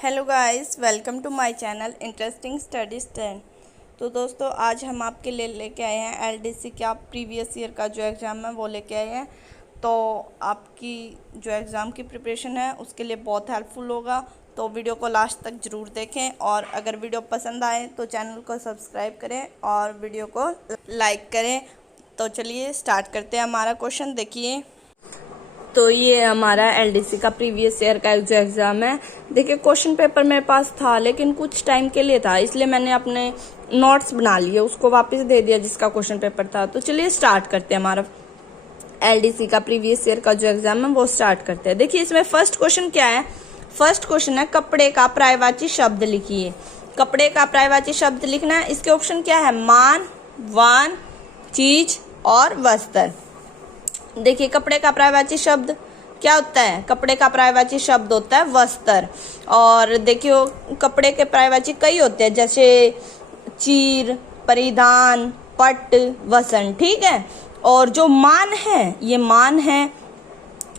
Hello guys, welcome to my channel interesting studies 10। तो दोस्तों, आज हम आपके लिए लेके आए हैं एलडीसी का प्रीवियस ईयर का जो एग्ज़ाम है वो लेके आए हैं। तो आपकी जो एग्ज़ाम की प्रिपरेशन है उसके लिए बहुत हेल्पफुल होगा। तो वीडियो को लास्ट तक ज़रूर देखें और अगर वीडियो पसंद आए तो चैनल को सब्सक्राइब करें और वीडियो को लाइक करें। तो चलिए स्टार्ट करते हैं हमारा क्वेश्चन। देखिए, तो ये हमारा एलडीसी का प्रीवियस ईयर का जो एग्ज़ाम है। देखिए, क्वेश्चन पेपर मेरे पास था लेकिन कुछ टाइम के लिए था, इसलिए मैंने अपने नोट्स बना लिए, उसको वापस दे दिया जिसका क्वेश्चन पेपर था। तो चलिए स्टार्ट करते हैं हमारा एलडीसी का प्रीवियस ईयर का जो एग्ज़ाम है वो स्टार्ट करते हैं। देखिए, इसमें फर्स्ट क्वेश्चन क्या है। फर्स्ट क्वेश्चन है कपड़े का पर्यायवाची शब्द लिखिए। कपड़े का पर्यायवाची शब्द लिखना है। इसके ऑप्शन क्या है? मान, वान, चीज और वस्त्र। देखिए, कपड़े का पर्यायवाची शब्द क्या होता है? कपड़े का पर्यायवाची शब्द होता है वस्त्र। और देखियो, कपड़े के पर्यायवाची कई होते हैं, जैसे चीर, परिधान, पट, वसन। ठीक है। और जो मान है, ये मान है,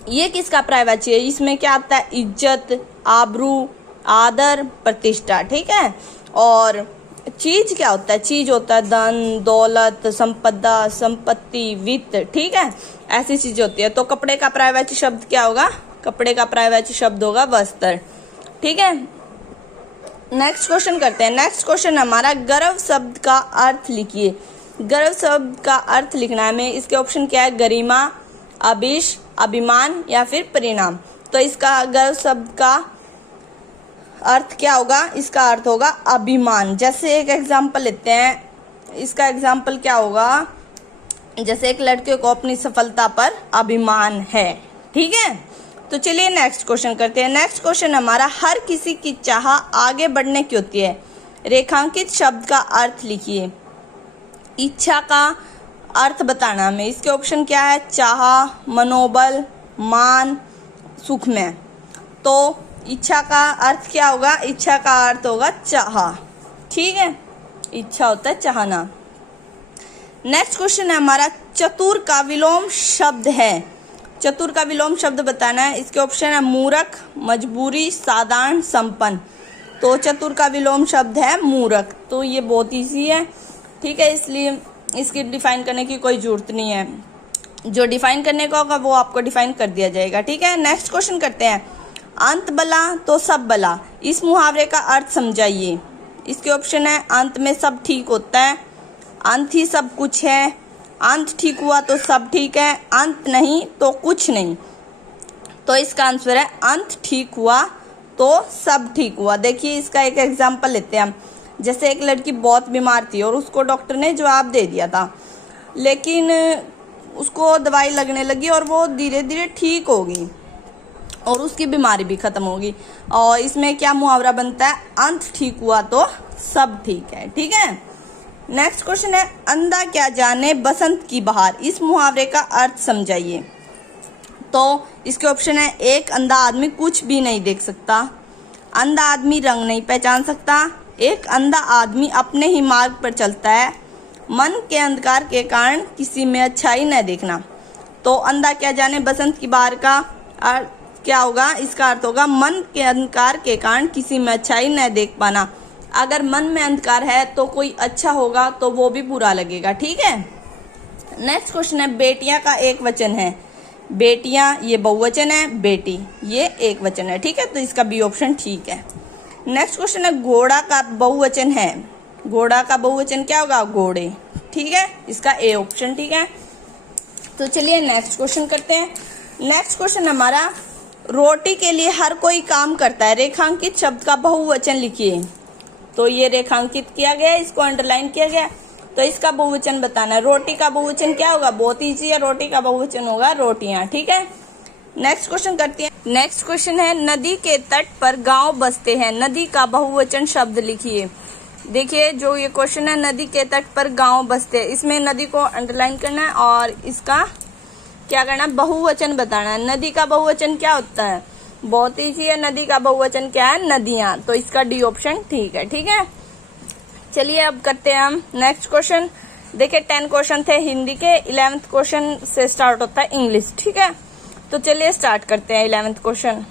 ये किसका पर्यायवाची है? इसमें क्या आता है? इज्जत, आबरू, आदर, प्रतिष्ठा। ठीक है। और चीज क्या होता है? चीज होता है धन, दौलत, संपदा, संपत्ति, वित्त। ठीक है, ऐसी चीज होती है। तो कपड़े का पर्यायवाची शब्द क्या होगा? कपड़े का पर्यायवाची शब्द होगा वस्त्र। ठीक है। नेक्स्ट क्वेश्चन करते हैं। नेक्स्ट क्वेश्चन हमारा गर्व शब्द का अर्थ लिखिए। गर्व शब्द का अर्थ लिखना है हमें। इसके ऑप्शन क्या है? गरिमा, अभिष, अभिमान या फिर परिणाम। तो इसका गर्व शब्द का अर्थ क्या होगा? इसका अर्थ होगा अभिमान। जैसे एक एग्जाम्पल लेते हैं। इसका एग्जाम्पल क्या होगा? जैसे एक लड़के को अपनी सफलता पर अभिमान है। ठीक है। तो चलिए नेक्स्ट क्वेश्चन करते हैं। नेक्स्ट क्वेश्चन हमारा हर किसी की चाह आगे बढ़ने की होती है। रेखांकित शब्द का अर्थ लिखिए। इच्छा का अर्थ बताना हमें। इसके ऑप्शन क्या है? चाह, मनोबल, मान, सुखमय। तो इच्छा का अर्थ क्या होगा? इच्छा का अर्थ होगा चाह। ठीक है, इच्छा होता है चाहना। नेक्स्ट क्वेश्चन है हमारा चतुर का विलोम शब्द है। चतुर का विलोम शब्द बताना है। इसके ऑप्शन है मूर्ख, मजबूरी, साधारण, संपन्न। तो चतुर का विलोम शब्द है मूर्ख। तो ये बहुत ईजी है। ठीक है, इसलिए इसकी डिफाइन करने की कोई जरूरत नहीं है। जो डिफाइन करने का होगा वो आपको डिफाइन कर दिया जाएगा। ठीक है। नेक्स्ट क्वेश्चन करते हैं। अंत बला तो सब बला, इस मुहावरे का अर्थ समझाइए। इसके ऑप्शन है अंत में सब ठीक होता है, अंत ही सब कुछ है, अंत ठीक हुआ तो सब ठीक है, अंत नहीं तो कुछ नहीं। तो इसका आंसर है अंत ठीक हुआ तो सब ठीक हुआ। देखिए, इसका एक एग्जांपल लेते हैं हम। जैसे एक लड़की बहुत बीमार थी और उसको डॉक्टर ने जवाब दे दिया था, लेकिन उसको दवाई लगने लगी और वो धीरे धीरे ठीक होगी और उसकी बीमारी भी खत्म होगी। और इसमें क्या मुहावरा बनता है? अंत ठीक हुआ तो सब ठीक है। ठीक है। नेक्स्ट क्वेश्चन है अंधा क्या जाने बसंत की बहार, इस मुहावरे का अर्थ समझाइए। तो इसके ऑप्शन है एक अंधा आदमी कुछ भी नहीं देख सकता, अंधा आदमी रंग नहीं पहचान सकता, एक अंधा आदमी अपने ही मार्ग पर चलता है, मन के अंधकार के कारण किसी में अच्छाई न देखना। तो अंधा क्या जाने बसंत की बहार का अर्थ क्या होगा? इसका अर्थ होगा मन के अंधकार के कारण किसी में अच्छाई न देख पाना। अगर मन में अंधकार है तो कोई अच्छा होगा तो वो भी बुरा लगेगा। ठीक है। नेक्स्ट क्वेश्चन है बेटियां का एक वचन है। बेटियां ये बहुवचन है, बेटी ये एक वचन है। ठीक है, तो इसका बी ऑप्शन ठीक है। नेक्स्ट क्वेश्चन है घोड़ा का बहुवचन है। घोड़ा का बहुवचन क्या होगा? घोड़े। ठीक है, इसका ए ऑप्शन ठीक है। तो चलिए नेक्स्ट क्वेश्चन करते हैं। नेक्स्ट क्वेश्चन हमारा रोटी के लिए हर कोई काम करता है, रेखांकित शब्द का बहुवचन लिखिए। तो ये रेखांकित किया गया, इसको अंडरलाइन किया गया। तो इसका बहुवचन बताना है। रोटी का बहुवचन क्या होगा? बहुत ईजी है। रोटी का बहुवचन होगा रोटियां। ठीक है। नेक्स्ट क्वेश्चन करते हैं। नेक्स्ट क्वेश्चन है नदी के तट पर गांव बसते हैं, नदी का बहुवचन शब्द लिखिए। देखिए, जो ये क्वेश्चन है नदी के तट पर गांव बसते हैं, इसमें नदी को अंडरलाइन करना है और इसका क्या करना है? बहुवचन बताना है। नदी का बहुवचन क्या होता है? बहुत ईजी है। नदी का बहुवचन क्या है? नदियां। तो इसका डी ऑप्शन ठीक है। ठीक है। चलिए अब करते हैं हम नेक्स्ट क्वेश्चन। देखिए, 10 क्वेश्चन थे हिंदी के, 11th क्वेश्चन से स्टार्ट होता है इंग्लिश। ठीक है। तो चलिए स्टार्ट करते हैं 11th question.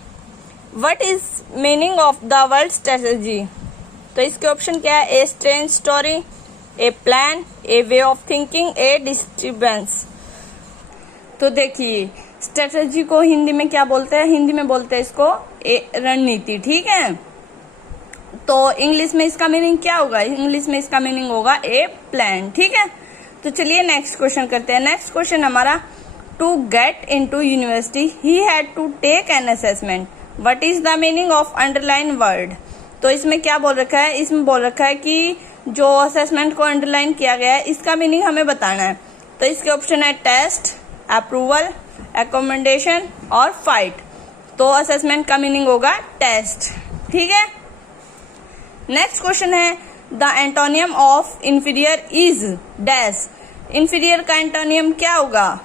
What is meaning of the word strategy? तो इसके ऑप्शन क्या है? A strange story, A plan, A way of thinking, A disturbance. तो देखिए स्ट्रेटजी को हिंदी में क्या बोलते हैं? हिंदी में बोलते हैं इसको रणनीति, ठीक है। तो इंग्लिश में इसका मीनिंग क्या होगा? इंग्लिश में इसका मीनिंग होगा ए प्लान, ठीक है। तो चलिए नेक्स्ट क्वेश्चन करते हैं। नेक्स्ट क्वेश्चन हमारा, to get into university he had to take an assessment, what is the meaning of underline word? तो इसमें क्या बोल रखा है? इसमें बोल रखा है कि जो असेसमेंट को अंडरलाइन किया गया है इसका मीनिंग हमें बताना है। तो इसके ऑप्शन है टेस्ट, अप्रूवल, एकोमोडेशन और फाइट। तो असेसमेंट का मीनिंग होगा टेस्ट, ठीक है। नेक्स्ट क्वेश्चन है, the antonym of inferior is dash. Inferior का एंटोनियम क्या होगा?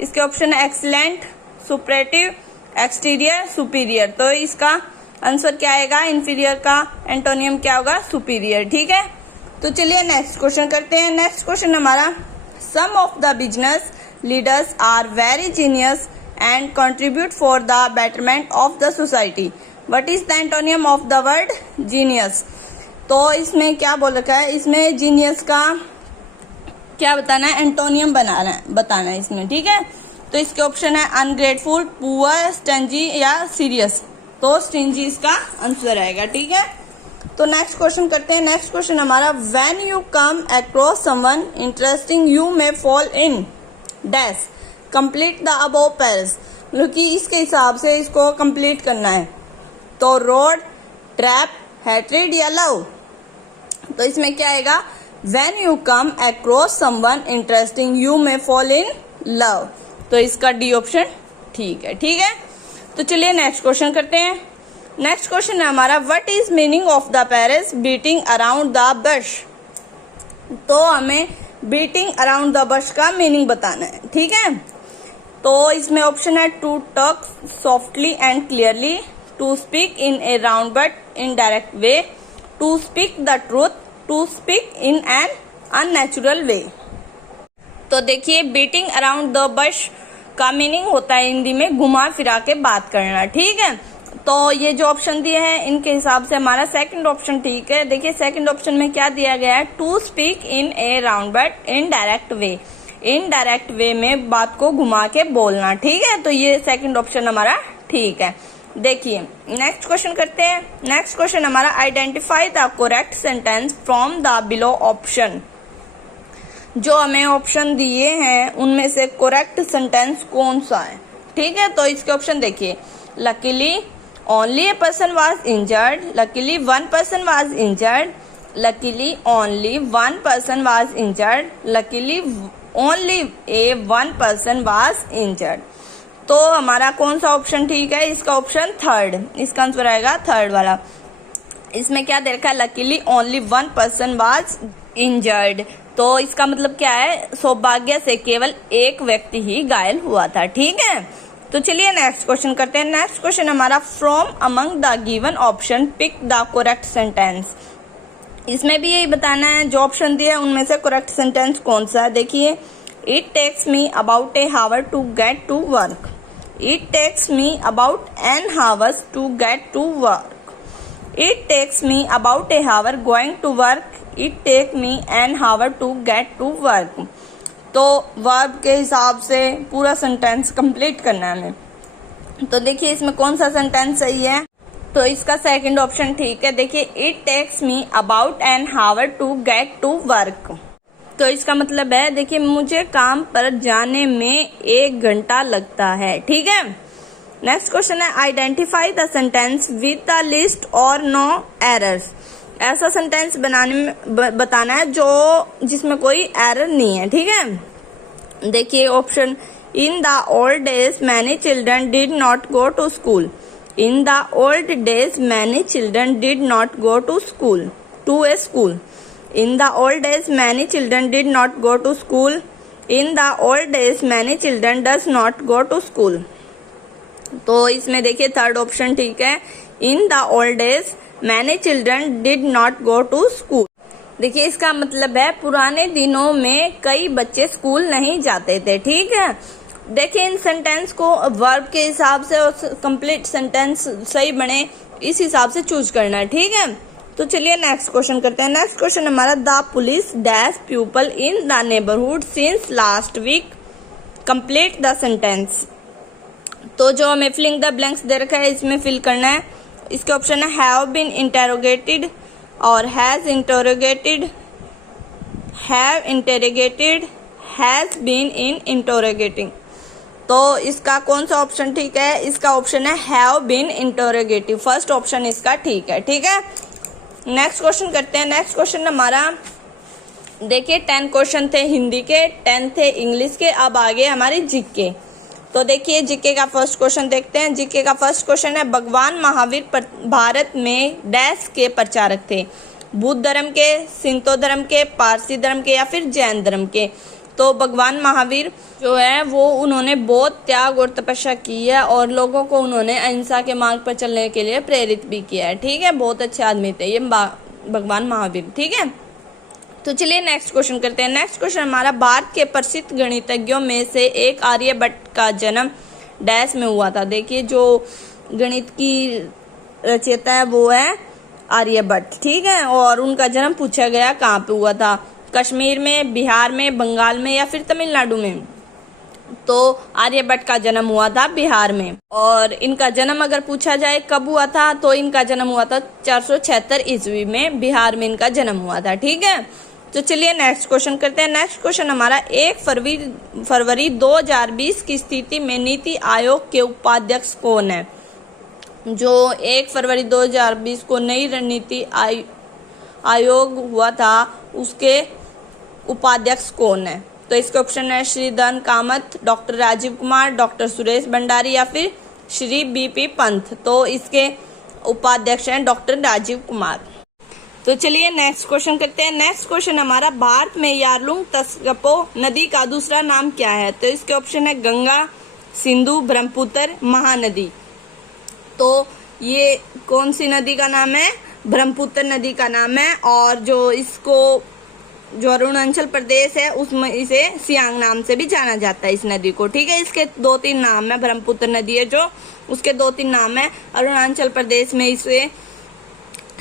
इसके ऑप्शन है एक्सीलेंट, सुपरेटिव, एक्सटीरियर, सुपीरियर। तो इसका आंसर क्या आएगा? इंफीरियर का एंटोनियम क्या होगा? सुपीरियर, ठीक है। तो चलिए नेक्स्ट क्वेश्चन करते हैं। नेक्स्ट क्वेश्चन हमारा, some of the business leaders are very genius and contribute for the betterment of the society, what is the antonym of the word genius? तो इसमें क्या बोल रखा है? इसमें जीनियस का क्या बताना है? एंटोनियम बताना है इसमें, ठीक है। तो इसके ऑप्शन है अनग्रेटफुल, पुअर, स्टिंजी या सीरियस। तो स्टिंजी इसका आंसर आएगा, ठीक है। तो नेक्स्ट क्वेश्चन करते हैं। नेक्स्ट क्वेश्चन हमारा, when you come across someone interesting you may fall in dash, complete the above Paris. मतलब कि इसके हिसाब से इसको कंप्लीट करना है। तो रोड, ट्रैप, हैट्रेड या लव। तो इसमें क्या आएगा? When you come across someone interesting you may fall in love. तो इसका डी ऑप्शन ठीक है, ठीक है। तो चलिए नेक्स्ट क्वेश्चन करते हैं। नेक्स्ट क्वेश्चन है हमारा, what is meaning of the Paris beating around the bush? तो हमें बीटिंग अराउंड द बश का मीनिंग बताना है, ठीक है। तो इसमें ऑप्शन है to talk softly and clearly, to speak in a round but indirect way, to speak the truth, to speak in an unnatural way. तो देखिए बीटिंग अराउंड द बश का मीनिंग होता है हिंदी में घुमा फिरा के बात करना, ठीक है। तो ये जो ऑप्शन दिए हैं इनके हिसाब से हमारा सेकंड ऑप्शन ठीक है। देखिए सेकंड ऑप्शन में क्या दिया गया है? To speak in a round but indirect way. Indirect way में बात को घुमा के बोलना, ठीक है। तो ये सेकंड ऑप्शन हमारा ठीक है। देखिए नेक्स्ट क्वेश्चन करते हैं। नेक्स्ट क्वेश्चन हमारा, identify the correct sentence from the below option. जो हमें ऑप्शन दिए हैं उनमें से करेक्ट सेंटेंस कौन सा है, ठीक है। तो इसके ऑप्शन देखिए, luckily only a person was injured, luckily one person was injured, luckily only one person was injured, luckily only A one person was injured. तो हमारा कौन सा ऑप्शन ठीक है? इसका ऑप्शन थर्ड, इसका आंसर आएगा थर्ड वाला। इसमें क्या दे रखा है? Luckily only one person was injured. तो इसका मतलब क्या है? सौभाग्य से केवल एक व्यक्ति ही घायल हुआ था, ठीक है। तो चलिए नेक्स्ट क्वेश्चन करते हैं। नेक्स्ट क्वेश्चन हमारा, from among the given option pick the correct sentence. इसमें भी यही बताना है जो ऑप्शन दिए उनमें से करेक्ट सेंटेंस कौन सा है। देखिए, it takes me about a hour to get to work, it takes me about an hours to get to work, it takes me about a hour going to work, it take me an hour to get to work. तो verb के हिसाब से पूरा sentence complete करना है हमें। तो देखिए इसमें कौन सा सेंटेंस सही है? तो इसका सेकंड ऑप्शन ठीक है। देखिए, it takes me about an hour to get to work. तो इसका मतलब है, देखिए मुझे काम पर जाने में 1 घंटा लगता है, ठीक है। नेक्स्ट क्वेश्चन है, identify the sentence with the list और नो एरर्स। ऐसा सेंटेंस बताना है जो जिसमें कोई एरर नहीं है, ठीक है। देखिए option, in the old days many children did not go to school, in the old days many children did not go to school to a school, in the old days many children did not go to school, in the old days many children does not go to school। तो इसमें देखिए third option ठीक है, in the old days many children did not go to school। देखिए इसका मतलब है पुराने दिनों में कई बच्चे स्कूल नहीं जाते थे, ठीक है। देखिए इन सेंटेंस को वर्ब के हिसाब से और कंप्लीट सेंटेंस सही बने इस हिसाब से चूज करना है, ठीक है। तो चलिए नेक्स्ट क्वेश्चन करते हैं। नेक्स्ट क्वेश्चन हमारा, the police dash people in the neighbourhood since last week, complete the sentence. तो जो हमें फिलिंग द ब्लैंक्स दे रखा है इसमें फिल करना है। इसके ऑप्शन है हैव बीन इंटेरोगेटेड और has interrogated, have interrogated, has been in interrogating. तो इसका कौन सा ऑप्शन ठीक है? इसका ऑप्शन है have been interrogative, first option इसका ठीक है, ठीक है। नेक्स्ट क्वेश्चन करते हैं। नेक्स्ट क्वेश्चन हमारा, देखिए 10 क्वेश्चन थे हिंदी के, 10 थे इंग्लिश के, अब आगे हमारी जीके। तो देखिए जीके का फर्स्ट क्वेश्चन देखते हैं। जीके का फर्स्ट क्वेश्चन है, भगवान महावीर भारत में डैश के प्रचारक थे, बुद्ध धर्म के, सिंतो धर्म के, पारसी धर्म के या फिर जैन धर्म के। तो भगवान महावीर जो है वो उन्होंने बहुत त्याग और तपस्या की है और लोगों को उन्होंने अहिंसा के मार्ग पर चलने के लिए प्रेरित भी किया है, ठीक है। बहुत अच्छे आदमी थे ये भगवान महावीर, ठीक है। तो चलिए नेक्स्ट क्वेश्चन करते हैं। नेक्स्ट क्वेश्चन हमारा, भारत के प्रसिद्ध गणितज्ञों में से एक आर्यभट्ट का जन्म डैश में हुआ था। देखिए जो गणित की रचयिता है वो है आर्यभट्ट, ठीक है। और उनका जन्म पूछा गया कहाँ पे हुआ था, कश्मीर में, बिहार में, बंगाल में या फिर तमिलनाडु में। तो आर्यभट्ट का जन्म हुआ था बिहार में। और इनका जन्म अगर पूछा जाए कब हुआ था तो इनका जन्म हुआ था 476 ईस्वी में, बिहार में इनका जन्म हुआ था, ठीक है। तो चलिए नेक्स्ट क्वेश्चन करते हैं। नेक्स्ट क्वेश्चन हमारा, 1 फरवरी 2020 की स्थिति में नीति आयोग के उपाध्यक्ष कौन है? जो 1 फरवरी 2020 को नई रणनीति आयोग हुआ था उसके उपाध्यक्ष कौन है? तो इसके ऑप्शन है श्रीधर कामत, डॉक्टर राजीव कुमार, डॉक्टर सुरेश भंडारी या फिर श्री बीपी पंत। तो इसके उपाध्यक्ष हैं डॉक्टर राजीव कुमार। तो चलिए नेक्स्ट क्वेश्चन करते हैं। नेक्स्ट क्वेश्चन हमारा, भारत में यारलुंग तसगपो नदी का दूसरा नाम क्या है? तो इसके ऑप्शन है गंगा, सिंधु, ब्रह्मपुत्र, महानदी। तो ये कौन सी नदी का नाम है? ब्रह्मपुत्र नदी का नाम है। और जो इसको जो अरुणाचल प्रदेश है उसमें इसे सियांग नाम से भी जाना जाता है इस नदी को, ठीक है। इसके 2-3 नाम है, ब्रह्मपुत्र नदी है जो उसके 2-3 नाम है। अरुणाचल प्रदेश में इसे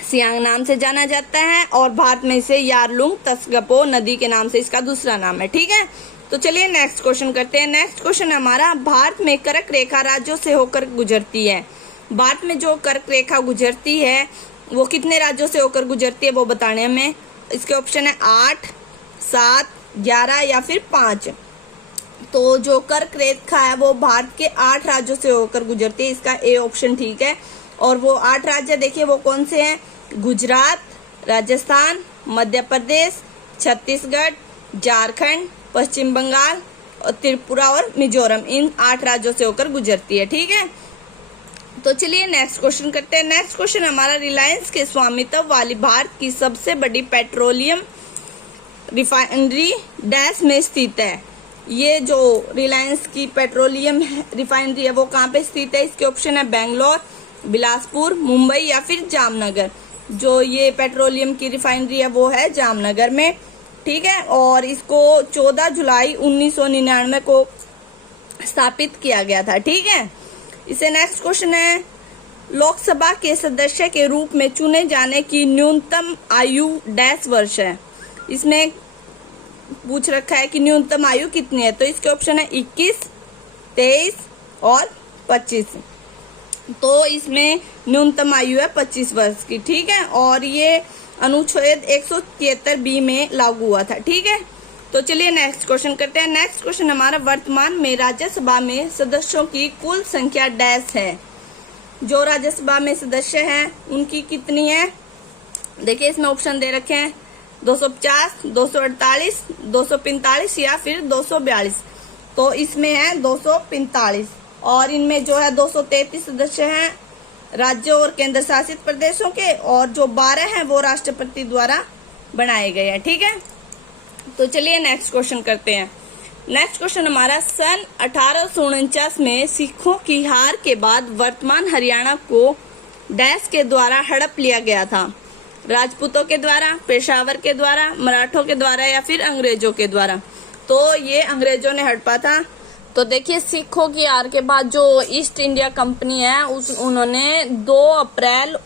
सियांग नाम से जाना जाता है और भारत में इसे यारलुंग तसगपो नदी के नाम से इसका दूसरा नाम है, ठीक है। तो चलिए नेक्स्ट क्वेश्चन करते हैं। नेक्स्ट क्वेश्चन हमारा, भारत में कर्क रेखा राज्यों से होकर गुजरती है। भारत में जो कर्क रेखा गुजरती है वो कितने राज्यों से होकर गुजरती है वो बताने हमें। इसके ऑप्शन है 8, 7, 11 या फिर 5। तो जो कर्क रेखा है वो भारत के 8 राज्यों से होकर गुजरती है, इसका ए ऑप्शन ठीक है। और वो 8 राज्य देखिए वो कौन से हैं? गुजरात, राजस्थान, मध्य प्रदेश, छत्तीसगढ़, झारखंड, पश्चिम बंगाल और त्रिपुरा और मिजोरम। इन 8 राज्यों से होकर गुजरती है, ठीक है। तो चलिए नेक्स्ट क्वेश्चन करते हैं। नेक्स्ट क्वेश्चन हमारा, रिलायंस के स्वामित्व वाली भारत की सबसे बड़ी पेट्रोलियम रिफाइनरी डैश में स्थित है। ये जो रिलायंस की पेट्रोलियम रिफाइनरी है वो कहाँ पे स्थित है? इसके ऑप्शन है बेंगलोर, बिलासपुर, मुंबई या फिर जामनगर। जो ये पेट्रोलियम की रिफाइनरी है वो है जामनगर में, ठीक है। और इसको 14 जुलाई 1999 को स्थापित किया गया था, ठीक है। इसे नेक्स्ट क्वेश्चन है, लोकसभा के सदस्य के रूप में चुने जाने की न्यूनतम आयु डैश वर्ष है। इसमें पूछ रखा है कि न्यूनतम आयु कितनी है। तो इसके ऑप्शन है 21, 23 और 25। तो इसमें न्यूनतम आयु है 25 वर्ष की, ठीक है। और ये अनुच्छेद 173 बी में लागू हुआ था, ठीक है। तो चलिए नेक्स्ट क्वेश्चन करते हैं। नेक्स्ट क्वेश्चन हमारा, वर्तमान में राज्यसभा में सदस्यों की कुल संख्या डैश है। जो राज्यसभा में सदस्य हैं उनकी कितनी है? देखिए इसमें ऑप्शन दे रखे हैं 250, 248, 245 या फिर 242। तो इसमें है 245। और इनमें जो है 233 सदस्य हैं राज्यों और केंद्र शासित प्रदेशों के, और जो 12 हैं वो राष्ट्रपति द्वारा बनाए गए हैं, ठीक है। तो चलिए नेक्स्ट क्वेश्चन करते हैं। नेक्स्ट क्वेश्चन हमारा, सन 1849 में सिखों की हार के बाद वर्तमान हरियाणा को डैश के द्वारा हड़प लिया गया था। राजपूतों के द्वारा, पेशावर के द्वारा, मराठों के द्वारा या फिर अंग्रेजों के द्वारा। तो ये अंग्रेजों ने हड़पा था। तो देखिए, सिखों की हार के बाद जो ईस्ट इंडिया कंपनी है उन्होंने 2 अप्रैल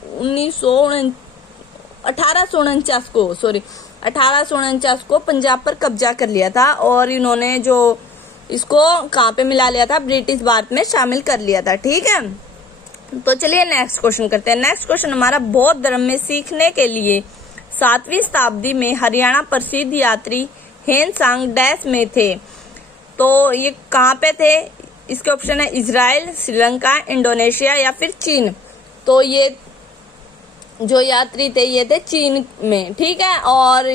1849 को पंजाब पर कब्जा कर लिया था, और इन्होंने जो इसको कहाँ पे मिला लिया था, ब्रिटिश भारत में शामिल कर लिया था। ठीक है, तो चलिए नेक्स्ट क्वेश्चन करते हैं। नेक्स्ट क्वेश्चन हमारा, बौद्ध धर्म में सीखने के लिए 7वीं शताब्दी में हरियाणा प्रसिद्ध यात्री हेनसांग डैश में थे। तो ये कहाँ पे थे? इसके ऑप्शन है इजराइल, श्रीलंका, इंडोनेशिया या फिर चीन। तो ये जो यात्री थे ये थे चीन में। ठीक है, और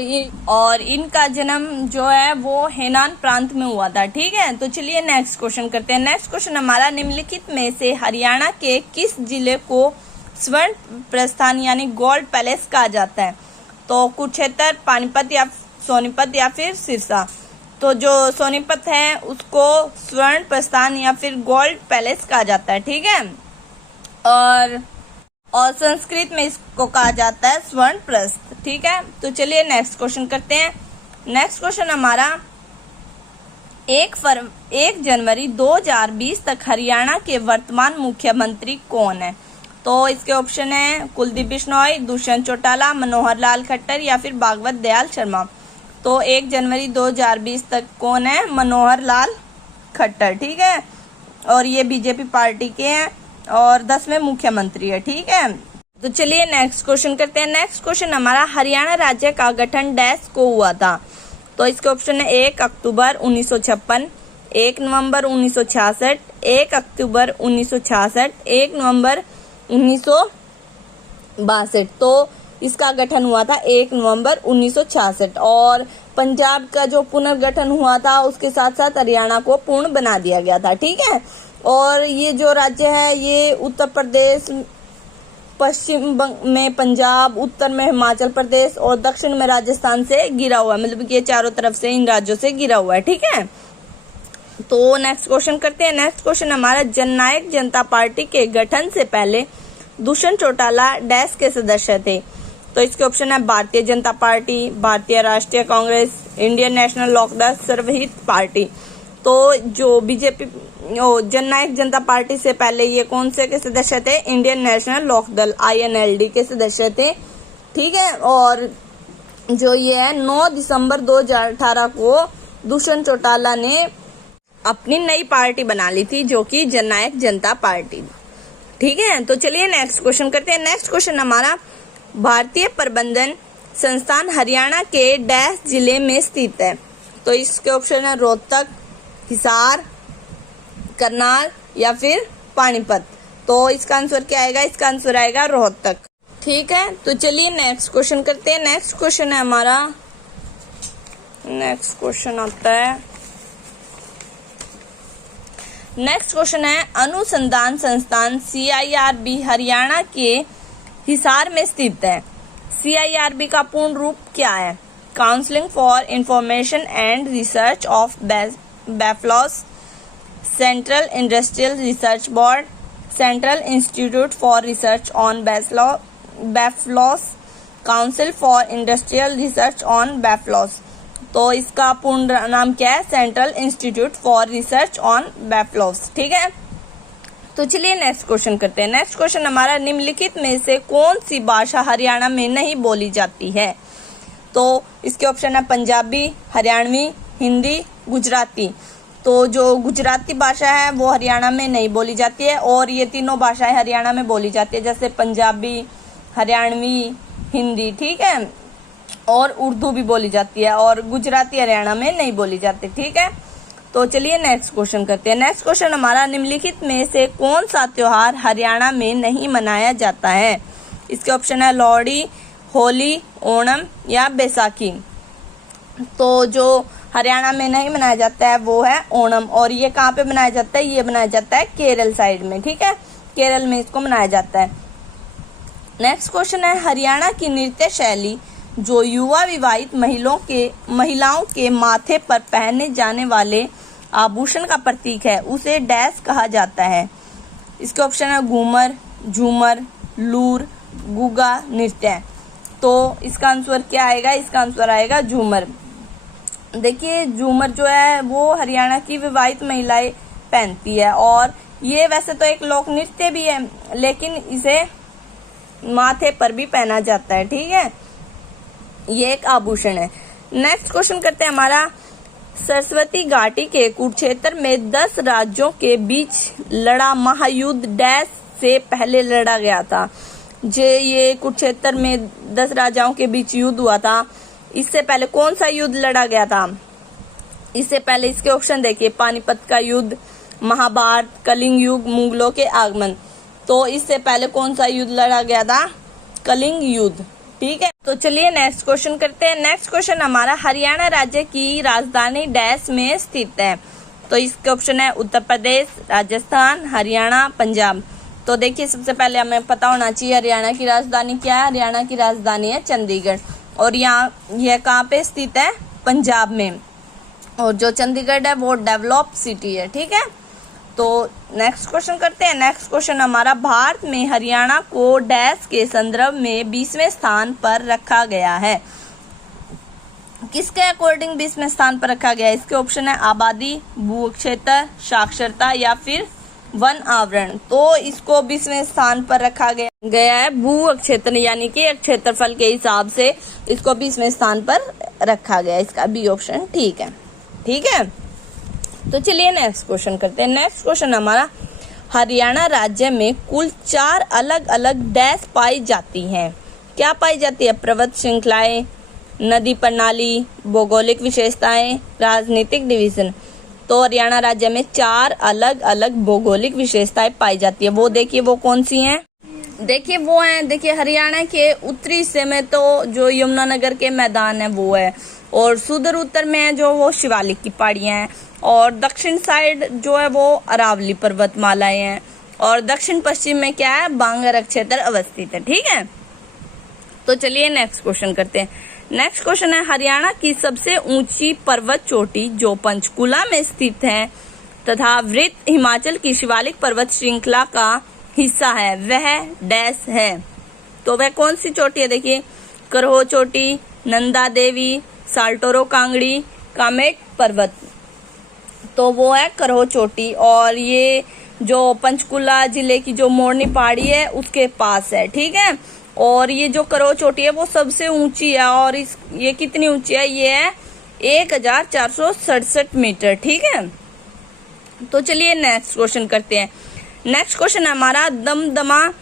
इनका जन्म जो है वो हेनान प्रांत में हुआ था। ठीक है, तो चलिए नेक्स्ट क्वेश्चन करते हैं। नेक्स्ट क्वेश्चन हमारा, निम्नलिखित में से हरियाणा के किस जिले को स्वर्ण प्रस्थान यानी गोल्ड पैलेस कहा जाता है? तो कुरुक्षेत्र, पानीपत या सोनीपत या फिर सिरसा। तो जो सोनीपत है उसको स्वर्ण प्रस्थान या फिर गोल्ड पैलेस कहा जाता है। ठीक है, और संस्कृत में इसको कहा जाता है स्वर्ण प्रस्थ। ठीक है, तो चलिए नेक्स्ट क्वेश्चन करते हैं। नेक्स्ट क्वेश्चन हमारा, 1 जनवरी 2020 तक हरियाणा के वर्तमान मुख्यमंत्री कौन है? तो इसके ऑप्शन है कुलदीप बिश्नोई, दुष्यंत चौटाला, मनोहर लाल खट्टर या फिर भागवत दयाल शर्मा। तो 1 जनवरी 2020 तक कौन है? मनोहर लाल खट्टर। ठीक है, और ये बीजेपी पार्टी के हैं और 10वें मुख्यमंत्री है। ठीक है, तो चलिए नेक्स्ट क्वेश्चन करते हैं। नेक्स्ट क्वेश्चन हमारा, हरियाणा राज्य का गठन डैश को हुआ था? तो इसके ऑप्शन है 1 अक्टूबर 1956, 1 नवंबर 1966, 1 अक्टूबर 1966, 1 नवंबर 1962। तो इसका गठन हुआ था 1 नवंबर 1966, और पंजाब का जो पुनर्गठन हुआ था उसके साथ साथ हरियाणा को पूर्ण बना दिया गया था। ठीक है, और ये जो राज्य है ये उत्तर प्रदेश, पश्चिम में पंजाब, उत्तर में हिमाचल प्रदेश और दक्षिण में राजस्थान से घिरा हुआ है। मतलब ये चारों तरफ से इन राज्यों से घिरा हुआ है। ठीक है, तो नेक्स्ट क्वेश्चन करते हैं। नेक्स्ट क्वेश्चन हमारा, जननायक जनता पार्टी के गठन से पहले दुष्यंत चौटाला डैश के सदस्य थे? तो इसके ऑप्शन है Bharatiya Janata party, Bharatiya Rashtriya Congress, Indian National Lokdal, Sarvahit party. तो जो बीजेपी जननायक जनता पार्टी से पहले ये कौन से के सदस्य थे? इंडियन नेशनल लोकदल INLD के सदस्य थे। ठीक है, और जो ये है 9 दिसंबर 2018 को दुष्यंत चौटाला ने अपनी नई पार्टी बना ली थी जो कि जननायक जनता पार्टी। ठीक है, तो चलिए नेक्स्ट क्वेश्चन करते हैं। नेक्स्ट क्वेश्चन हमारा, भारतीय प्रबंधन संस्थान हरियाणा के डैश जिले में स्थित है? तो इसके ऑप्शन है रोहतक, हिसार, करनाल या फिर पानीपत। तो इसका आंसर क्या आएगा? इसका आंसर आएगा रोहतक। ठीक है, तो चलिए नेक्स्ट क्वेश्चन करते हैं। नेक्स्ट क्वेश्चन है हमारा, नेक्स्ट क्वेश्चन आता है, नेक्स्ट क्वेश्चन है, अनुसंधान संस्थान CIRB हरियाणा के हिसार में स्थित है। CIRB का पूर्ण रूप क्या है? Counselling for information and research of buffaloes, central industrial research board, central institute for research on buffaloes, council for industrial research on buffaloes. तो इसका पूर्ण नाम क्या है? Central institute for research on buffaloes. ठीक है, तो चलिए नेक्स्ट क्वेश्चन करते हैं। नेक्स्ट क्वेश्चन हमारा, निम्नलिखित में से कौन सी भाषा हरियाणा में नहीं बोली जाती है? तो इसके ऑप्शन है पंजाबी, हरियाणवी, हिंदी, गुजराती। तो जो गुजराती भाषा है वो हरियाणा में नहीं बोली जाती है, और ये तीनों भाषाएं हरियाणा में बोली जाती है, जैसे पंजाबी, हरियाणवी, हिंदी। ठीक है, और उर्दू भी बोली जाती है, और गुजराती हरियाणा में नहीं बोली जाती। ठीक है, तो चलिए नेक्स्ट क्वेश्चन करते हैं। नेक्स्ट क्वेश्चन हमारा, निम्नलिखित में से कौन सा त्योहार हरियाणा में नहीं मनाया जाता है? इसके ऑप्शन है लोहड़ी, होली, ओणम या बैसाखी। तो जो हरियाणा में नहीं मनाया जाता है वो है ओणम, और ये कहाँ पे मनाया जाता है? ये मनाया जाता है केरल साइड में। ठीक है, केरल में इसको मनाया जाता है। नेक्स्ट क्वेश्चन है, हरियाणा की नृत्य शैली जो युवा विवाहित महिलाओं के माथे पर पहने जाने वाले आभूषण का प्रतीक है उसे डैश कहा जाता है? इसके ऑप्शन है घूमर, झूमर, लूर, गुगा नृत्य। तो इसका आंसर क्या आएगा? इसका आंसर आएगा झूमर। देखिए, झूमर जो है वो हरियाणा की विवाहित पहनती है। और ये वैसे तो एक लोक नृत्य भी है, लेकिन इसे माथे पर भी पहना जाता है। ठीक है, ये एक आभूषण है। नेक्स्ट क्वेश्चन करते हैं हमारा, सरस्वती घाटी के कुरुक्षेत्र में 10 राज्यों के बीच लड़ा महायुद्ध डैश से पहले लड़ा गया था। ये कुरुक्षेत्र में 10 राजाओं के बीच युद्ध हुआ था, इससे पहले कौन सा युद्ध लड़ा गया था? इससे पहले इसके ऑप्शन देखिए, पानीपत का युद्ध, महाभारत, कलिंग युग, मुगलों के आगमन। तो इससे पहले कौन सा युद्ध लड़ा गया था? कलिंग युद्ध। ठीक है, तो चलिए नेक्स्ट क्वेश्चन करते हैं। नेक्स्ट क्वेश्चन हमारा, हरियाणा राज्य की राजधानी डैश में स्थित है। तो इसके ऑप्शन है उत्तर प्रदेश, राजस्थान, हरियाणा, पंजाब। तो देखिए, सबसे पहले हमें पता होना चाहिए हरियाणा की राजधानी क्या है। हरियाणा की राजधानी है चंडीगढ़, और यह कहाँ पे स्थित है? पंजाब में। और जो चंडीगढ़ है वो डेवलप सिटी है। ठीक है, तो नेक्स्ट क्वेश्चन करते हैं। नेक्स्ट क्वेश्चन हमारा, भारत में हरियाणा को डैश के संदर्भ में 20वें स्थान पर रखा गया है। किसके अकॉर्डिंग 20वें स्थान पर रखा गया है? इसके ऑप्शन है आबादी, भू क्षेत्र, साक्षरता या फिर वन आवरण। तो इसको 20वें स्थान पर रखा गया है भू क्षेत्र, यानी कि क्षेत्रफल के हिसाब से इसको 20वें स्थान पर रखा गया है। इसका बी ऑप्शन ठीक है। ठीक है, तो चलिए नेक्स्ट क्वेश्चन करते हैं। नेक्स्ट क्वेश्चन हमारा, हरियाणा राज्य में कुल 4 अलग अलग डैश पाई जाती हैं। क्या पाई जाती है? पर्वत श्रृंखलाएं, नदी प्रणाली, भौगोलिक विशेषताएं, राजनीतिक डिवीजन। तो हरियाणा राज्य में 4 अलग अलग भौगोलिक विशेषताएं पाई जाती है। वो देखिए, वो कौन सी हैं? देखिए वो हैं, देखिए हरियाणा के उत्तरी हिस्से में तो जो यमुनानगर के मैदान है वो है, और सुदूर उत्तर में है जो वो शिवालिक की पहाड़ियां हैं, और दक्षिण साइड जो है वो अरावली पर्वतमालाएं हैं, और दक्षिण पश्चिम में क्या है? बांगर क्षेत्र अवस्थित है। ठीक है, तो चलिए नेक्स्ट क्वेश्चन करते हैं। नेक्स्ट क्वेश्चन है, हरियाणा की सबसे ऊंची पर्वत चोटी जो पंचकुला में स्थित है तथा वृत्त हिमाचल की शिवालिक पर्वत श्रृंखला का हिस्सा है, वह डैश है। तो वह कौन सी चोटी है? देखिए, करहो चोटी, नंदा देवी, साल्टोरो कांगड़ी, कामेट पर्वत। तो वो है करहो चोटी, और ये जो पंचकुला जिले की जो मोरनी पहाड़ी है उसके पास है। ठीक है, और ये जो करहो चोटी है वो सबसे ऊंची है, और ये कितनी ऊंची है? ये है 1467 मीटर। ठीक है, तो चलिए नेक्स्ट क्वेश्चन करते हैं। नेक्स्ट क्वेश्चन हमारा, दमदमा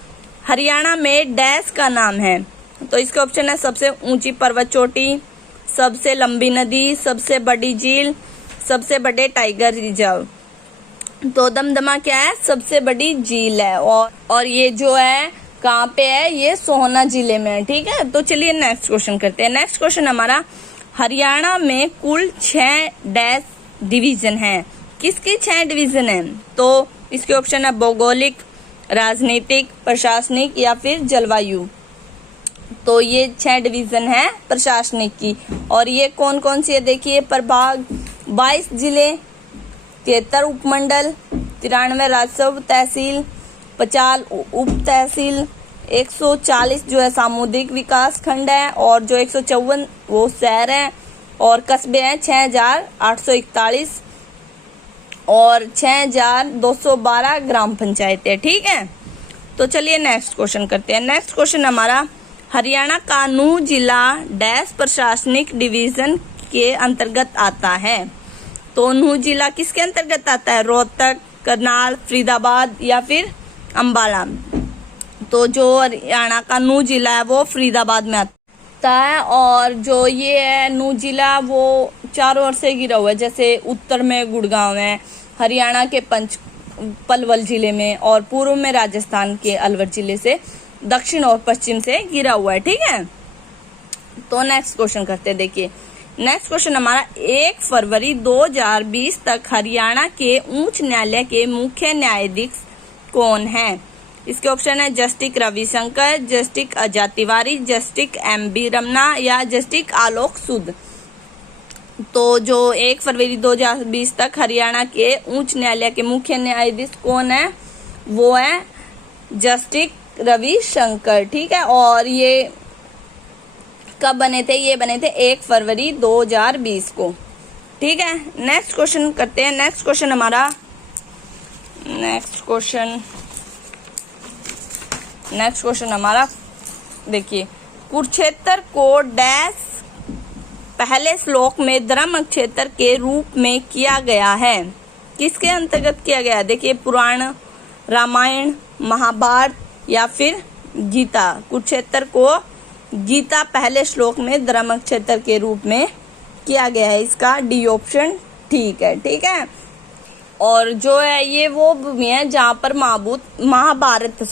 हरियाणा में डैश का नाम है। तो इसके ऑप्शन है सबसे ऊंची पर्वत चोटी, सबसे लंबी नदी, सबसे बड़ी झील, सबसे बड़े टाइगर रिजर्व। तो दमदमा क्या है? सबसे बड़ी झील है, और ये जो है कहाँ पे है? ये सोहना जिले में है। ठीक है, तो चलिए नेक्स्ट क्वेश्चन करते हैं। नेक्स्ट क्वेश्चन हमारा, हरियाणा में कुल 6 डैश डिवीजन हैं। किसकी 6 डिवीजन है? तो इसके ऑप्शन है भौगोलिक, राजनीतिक, प्रशासनिक या फिर जलवायु। तो ये 6 डिवीजन है प्रशासनिक की, और ये कौन कौन सी है? देखिए, प्रभाग, 22 जिले, 73 उपमंडल, 93 राजस्व तहसील, 50 उप तहसील, 140 जो है सामुदायिक विकास खंड है, और जो 154 वो शहर है, और कस्बे हैं 6841, और 6212 ग्राम पंचायतें। ठीक है, तो चलिए नेक्स्ट क्वेश्चन करते हैं। नेक्स्ट क्वेश्चन हमारा, हरियाणा का नूह जिला डैश प्रशासनिक डिवीजन के अंतर्गत आता है। तो नूह जिला किसके अंतर्गत आता है? रोहतक, करनाल, फरीदाबाद या फिर अंबाला। तो जो हरियाणा का नूह जिला है वो फरीदाबाद में आता है, और जो ये है नूह जिला वो चारों ओर से घिरा हुआ है। जैसे उत्तर में गुड़गांव है, हरियाणा के पलवल जिले में, और पूर्व में राजस्थान के अलवर जिले से दक्षिण और पश्चिम से घिरा हुआ है। ठीक है, तो नेक्स्ट क्वेश्चन करते हैं। देखिए, नेक्स्ट क्वेश्चन हमारा, 1 फरवरी 2020 तक हरियाणा के उच्च न्यायालय के मुख्य न्यायाधीश कौन है? इसके ऑप्शन है justice Ravishankar, justice Ajay Tiwari, justice MB Ramana या जस्टिस आलोक सूद। तो जो 1 फरवरी 2020 तक हरियाणा के उच्च न्यायालय के मुख्य न्यायाधीश कौन है? वो है जस्टिस रविशंकर। ठीक है, और ये कब बने थे? ये बने थे 1 फरवरी 2020 को। ठीक है, नेक्स्ट क्वेश्चन करते हैं। नेक्स्ट क्वेश्चन हमारा, नेक्स्ट क्वेश्चन हमारा देखिए, कुरुक्षेत्र को डैश पहले श्लोक में धर्म क्षेत्र के रूप में किया गया है, किसके अंतर्गत किया गया है? देखिए, पुराण, रामायण, महाभारत या फिर गीता। कुरुक्षेत्र को गीता पहले श्लोक में धर्म क्षेत्र के रूप में किया गया है, इसका डी ऑप्शन ठीक है। और जो है ये वो भूमि है जहाँ पर महाभारत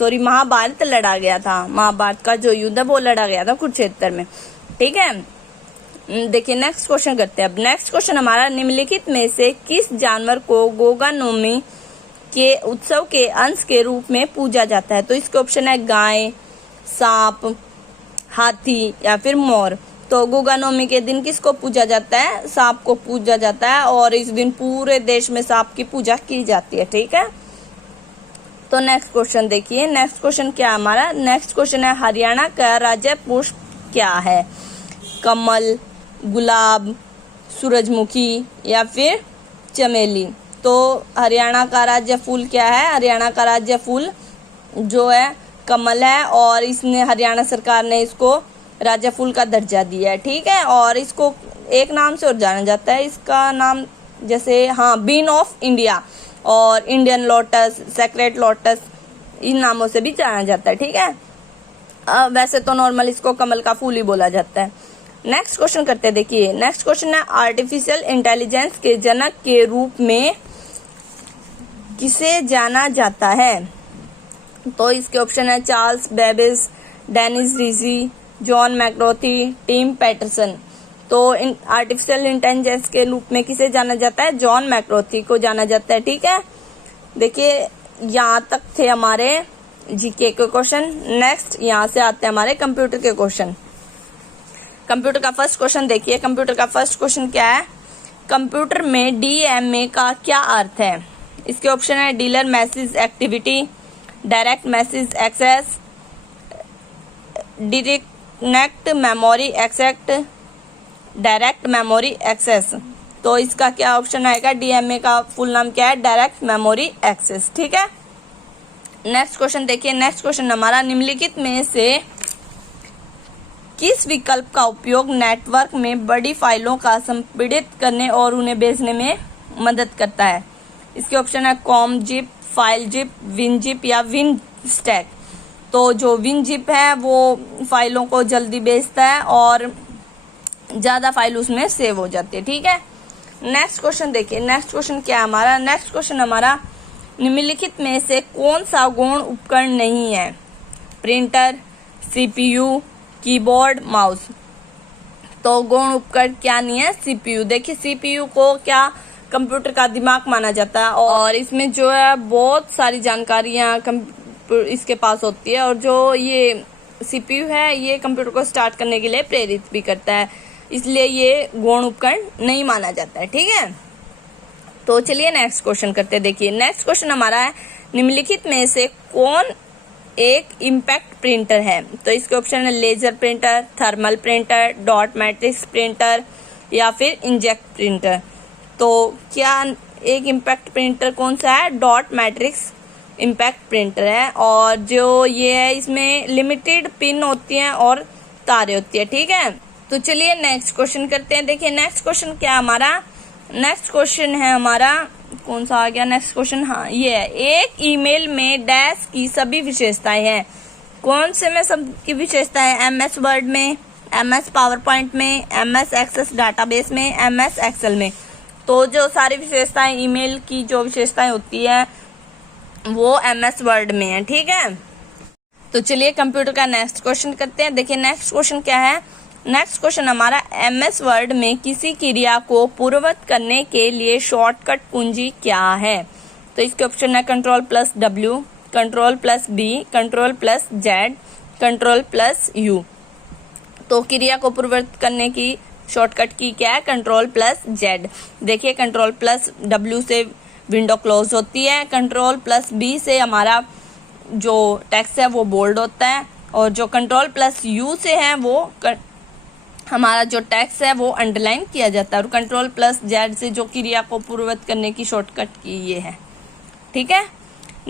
लड़ा गया था। महाभारत का जो युद्ध है वो लड़ा गया था कुरुक्षेत्र में, ठीक है। देखिए नेक्स्ट क्वेश्चन करते हैं। अब नेक्स्ट क्वेश्चन हमारा, निम्नलिखित में से किस जानवर को गोगा नवमी के उत्सव के अंश के रूप में पूजा जाता है? तो इसके ऑप्शन है गाय, सांप, हाथी या फिर मोर। तो गोगा नवमी के दिन किसको पूजा जाता है? सांप को पूजा जाता है, और इस दिन पूरे देश में सांप की पूजा की जाती है, ठीक है। तो नेक्स्ट क्वेश्चन देखिए, नेक्स्ट क्वेश्चन क्या हमारा? नेक्स्ट क्वेश्चन है, हरियाणा का राज्य पुष्प क्या है? कमल, गुलाब, सूरजमुखी या फिर चमेली। तो हरियाणा का राज्य फूल क्या है? हरियाणा का राज्य फूल जो है कमल है, और इसने हरियाणा सरकार ने इसको राज्य फूल का दर्जा दिया है, ठीक है। और इसको एक नाम से और जाना जाता है, इसका नाम जैसे बीन ऑफ इंडिया और इंडियन लोटस, सेक्रेट लोटस, इन नामों से भी जाना जाता है, ठीक है। वैसे तो नॉर्मल इसको कमल का फूल ही बोला जाता है। नेक्स्ट क्वेश्चन करते हैं। देखिए नेक्स्ट क्वेश्चन है, आर्टिफिशियल इंटेलिजेंस के जनक के रूप में किसे जाना जाता है? तो इसके ऑप्शन है Charles Babbage, Dennis Ritchie, John McCarthy, Tim Patterson. तो आर्टिफिशियल इंटेलिजेंस के रूप में किसे जाना जाता है? जॉन मैककार्थी को जाना जाता है, ठीक है। देखिए यहाँ तक थे हमारे जीके के क्वेश्चन। नेक्स्ट यहाँ से आते हैं हमारे कंप्यूटर के क्वेश्चन। कंप्यूटर का फर्स्ट क्वेश्चन देखिए, कंप्यूटर का फर्स्ट क्वेश्चन क्या है? कंप्यूटर में डीएमए का क्या अर्थ है? इसके ऑप्शन है dealer message activity, direct message access, direct memory access, direct memory access. तो इसका क्या ऑप्शन आएगा? डीएमए का फुल नाम क्या है? डायरेक्ट मेमोरी एक्सेस, ठीक है। नेक्स्ट क्वेश्चन देखिए, नेक्स्ट क्वेश्चन हमारा, निम्नलिखित में से किस विकल्प का उपयोग नेटवर्क में बड़ी फाइलों का संपीड़ित करने और उन्हें भेजने में मदद करता है? इसके ऑप्शन है com zip, file zip, win zip या विन स्टैक। तो जो विन जिप है वो फाइलों को जल्दी भेजता है और ज़्यादा फाइल उसमें सेव हो जाती है, ठीक है। नेक्स्ट क्वेश्चन देखिए, नेक्स्ट क्वेश्चन क्या है हमारा? नेक्स्ट क्वेश्चन हमारा, निम्नलिखित में से कौन सा गौण उपकरण नहीं है? Printer, CPU, keyboard, mouse. तो गौण उपकरण क्या नहीं है? सीपीयू। देखिए सीपीयू को क्या कंप्यूटर का दिमाग माना जाता है, और इसमें जो है बहुत सारी जानकारियां इसके पास होती है, और जो ये सीपीयू है ये कंप्यूटर को स्टार्ट करने के लिए प्रेरित भी करता है, इसलिए ये गौण उपकरण नहीं माना जाता है, ठीक है। तो चलिए नेक्स्ट क्वेश्चन करते हैं। देखिए नेक्स्ट क्वेश्चन हमारा है, निम्नलिखित में से कौन एक इम्पैक्ट प्रिंटर है? तो इसके ऑप्शन है laser printer, thermal printer, dot matrix printer या फिर इंजेक्ट प्रिंटर। तो क्या एक इम्पैक्ट प्रिंटर कौन सा है? डॉट मैट्रिक्स इम्पैक्ट प्रिंटर है, और जो ये है इसमें लिमिटेड पिन होती हैं और तारें होती है, ठीक है। तो चलिए नेक्स्ट क्वेश्चन करते हैं। देखिए नेक्स्ट क्वेश्चन क्या हमारा? नेक्स्ट क्वेश्चन है हमारा, कौन सा आ गया नेक्स्ट क्वेश्चन? ये है, एक ईमेल में डैश की सभी विशेषताएं हैं। कौन से में सब की विशेषताएं? एमएस वर्ड में, एमएस पावर पॉइंट में, एमएस एक्सेस डाटाबेस में, एमएस एक्सेल में। तो जो सारी विशेषताएं ईमेल की जो विशेषताएं होती है वो एमएस वर्ड में है, ठीक है। तो चलिए कंप्यूटर का नेक्स्ट क्वेश्चन करते हैं। देखिए नेक्स्ट क्वेश्चन क्या है? नेक्स्ट क्वेश्चन हमारा, एमएस वर्ड में किसी क्रिया को पूर्ववत करने के लिए शॉर्टकट कुंजी क्या है? तो इसके ऑप्शन है control plus W, control plus B, control plus Z, control plus U. तो क्रिया को पूर्ववत करने की शॉर्टकट की क्या है? Control plus Z. देखिए कंट्रोल प्लस डब्ल्यू से विंडो क्लोज होती है, कंट्रोल प्लस बी से हमारा जो टेक्स्ट है वो बोल्ड होता है, और जो कंट्रोल प्लस यू से है वो हमारा जो टेक्स्ट है वो अंडरलाइन किया जाता है, और कंट्रोल प्लस जेड से जो क्रिया को पूर्ववत करने की शॉर्टकट की ये है, ठीक है।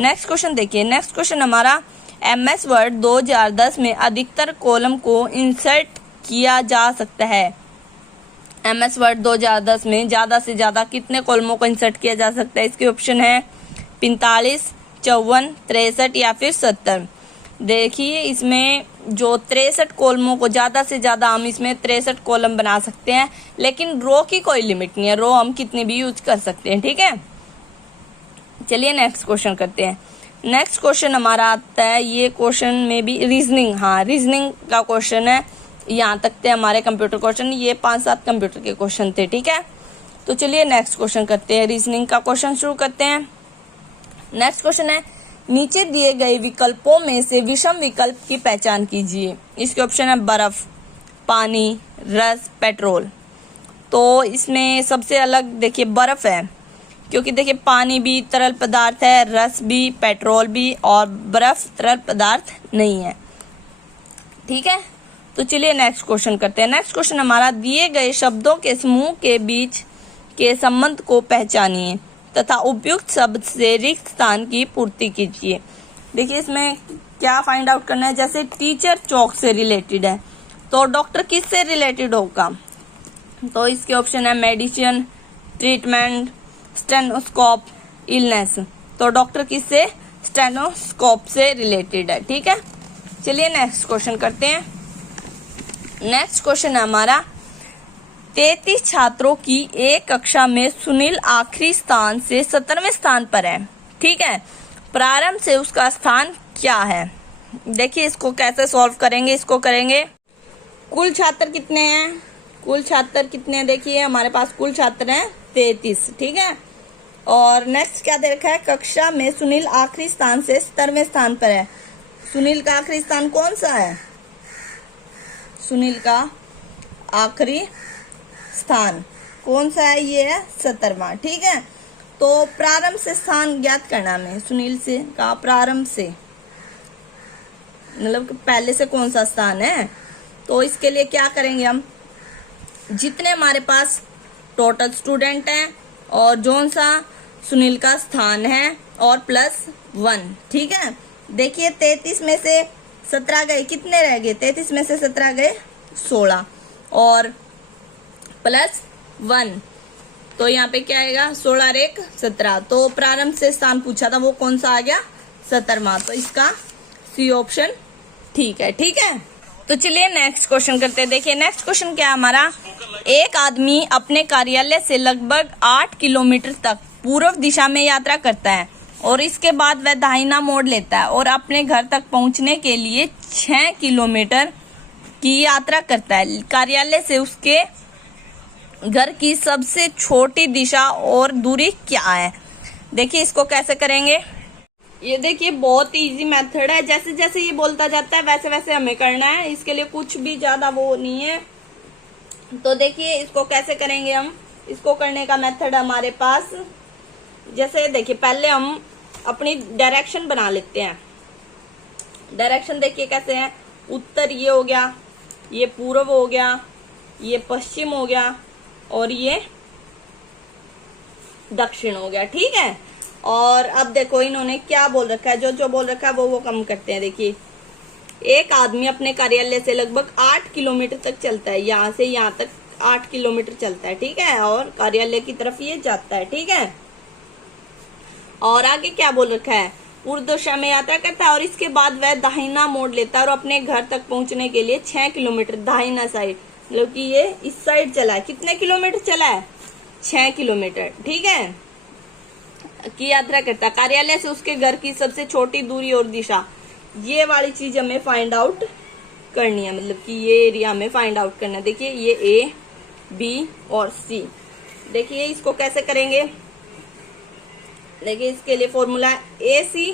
नेक्स्ट क्वेश्चन देखिए, नेक्स्ट क्वेश्चन हमारा MS वर्ड 2010 में अधिकतर कॉलम को इंसर्ट किया जा सकता है। MS वर्ड 2010 में ज़्यादा से ज़्यादा कितने कॉलमों को इंसर्ट किया जा सकता है? इसके ऑप्शन है 45, 54, 63 या फिर 70। देखिए इसमें जो 63 कॉलमों को ज़्यादा से ज़्यादा हम इसमें 63 कॉलम बना सकते हैं, लेकिन रो की कोई लिमिट नहीं है, रो हम कितनी भी यूज कर सकते हैं। ठीक है, चलिए नेक्स्ट क्वेश्चन करते हैं। नेक्स्ट क्वेश्चन हमारा आता है, ये क्वेश्चन में भी रीजनिंग, हाँ रीजनिंग का क्वेश्चन है। यहाँ तक थे हमारे कंप्यूटर क्वेश्चन, ये 5-7 कंप्यूटर के क्वेश्चन थे। ठीक है, तो चलिए नेक्स्ट क्वेश्चन करते हैं, रीजनिंग का क्वेश्चन शुरू करते हैं। नेक्स्ट क्वेश्चन है, नीचे दिए गए विकल्पों में से विषम विकल्प की पहचान कीजिए। इसके ऑप्शन है बर्फ, पानी, रस, पेट्रोल। तो इसमें सबसे अलग देखिए बर्फ है, क्योंकि देखिए पानी भी तरल पदार्थ है, रस भी, पेट्रोल भी, और बर्फ तरल पदार्थ नहीं है। ठीक है, तो चलिए नेक्स्ट क्वेश्चन करते हैं। नेक्स्ट क्वेश्चन हमारा, दिए गए शब्दों के समूह के बीच के संबंध को पहचानिए तथा उपयुक्त शब्द से रिक्त स्थान की पूर्ति कीजिए। देखिए इसमें क्या फाइंड आउट करना है, जैसे टीचर चौक से रिलेटेड है, तो डॉक्टर किससे रिलेटेड होगा? तो इसके ऑप्शन है मेडिसिन, ट्रीटमेंट, स्टेनोस्कोप, इलनेस। तो डॉक्टर किससे? स्टेनोस्कोप से रिलेटेड है। ठीक है, चलिए नेक्स्ट क्वेश्चन करते हैं। नेक्स्ट क्वेश्चन है हमारा, 33 छात्रों की एक कक्षा में सुनील आखिरी स्थान से 17वें स्थान पर है। ठीक है, प्रारंभ से उसका स्थान क्या है? देखिए इसको कैसे सॉल्व करेंगे, इसको करेंगे कुल छात्र कितने हैं, कुल छात्र कितने हैं? देखिए हमारे पास कुल छात्र हैं 33। ठीक है, और नेक्स्ट क्या दे रखा है, कक्षा में सुनील आखिरी स्थान से 17वें स्थान पर है। सुनील का आखिरी स्थान कौन सा है? सुनील का आखिरी स्थान कौन सा है? ये है 17वां। ठीक है, तो प्रारंभ से स्थान ज्ञात करना है सुनील से का, प्रारंभ से मतलब पहले से कौन सा स्थान है। तो इसके लिए क्या करेंगे, हम जितने हमारे पास टोटल स्टूडेंट हैं और जोन सा सुनील का स्थान है और +1। ठीक है, देखिए 33 में से 17 गए, कितने रह गए? 33 में से 17 गए 16 और +1, तो यहाँ पे क्या आएगा? 16 और 1 17। तो प्रारंभ से स्थान पूछा था, वो कौन सा आ गया? 17वां। तो इसका सी ऑप्शन ठीक है। ठीक है, तो चलिए नेक्स्ट क्वेश्चन करते हैं। देखिए नेक्स्ट क्वेश्चन क्या है हमारा, एक आदमी अपने कार्यालय से लगभग 8 किलोमीटर तक पूर्व दिशा में यात्रा करता है और इसके बाद वह दाहिना मोड़ लेता है और अपने घर तक पहुंचने के लिए 6 किलोमीटर की यात्रा करता है। कार्यालय से उसके घर की सबसे छोटी दिशा और दूरी क्या है? देखिए इसको कैसे करेंगे, ये देखिए बहुत इजी मेथड है, जैसे जैसे ये बोलता जाता है वैसे वैसे हमें करना है, इसके लिए कुछ भी ज्यादा वो नहीं है। तो देखिए इसको कैसे करेंगे हम, इसको करने का मेथड हमारे पास, जैसे देखिए पहले हम अपनी डायरेक्शन बना लेते हैं। डायरेक्शन देखिए कैसे है, उत्तर ये हो गया, ये पूर्व हो गया, ये पश्चिम हो गया और ये दक्षिण हो गया। ठीक है, और अब देखो इन्होंने क्या बोल रखा है, जो जो बोल रखा है वो कम करते हैं। देखिए एक आदमी अपने कार्यालय से लगभग 8 किलोमीटर तक चलता है, यहाँ से यहाँ तक 8 किलोमीटर चलता है। ठीक है, और कार्यालय की तरफ ये जाता है। ठीक है, और आगे क्या बोल रखा है, पूर्व दिशा में यात्रा करता है और इसके बाद वह दाहिना मोड़ लेता है और अपने घर तक पहुंचने के लिए 6 किलोमीटर दाहिना साइड, मतलब कि ये इस साइड चला है। कितने किलोमीटर चला है? 6 किलोमीटर। ठीक है, की यात्रा करता है। कार्यालय से उसके घर की सबसे छोटी दूरी और दिशा, ये वाली चीज हमें फाइंड आउट करनी है, मतलब कि ये एरिया हमें फाइंड आउट करना है। देखिए ये A, B और C। देखिए इसको कैसे करेंगे, देखिए इसके लिए फॉर्मूला AC,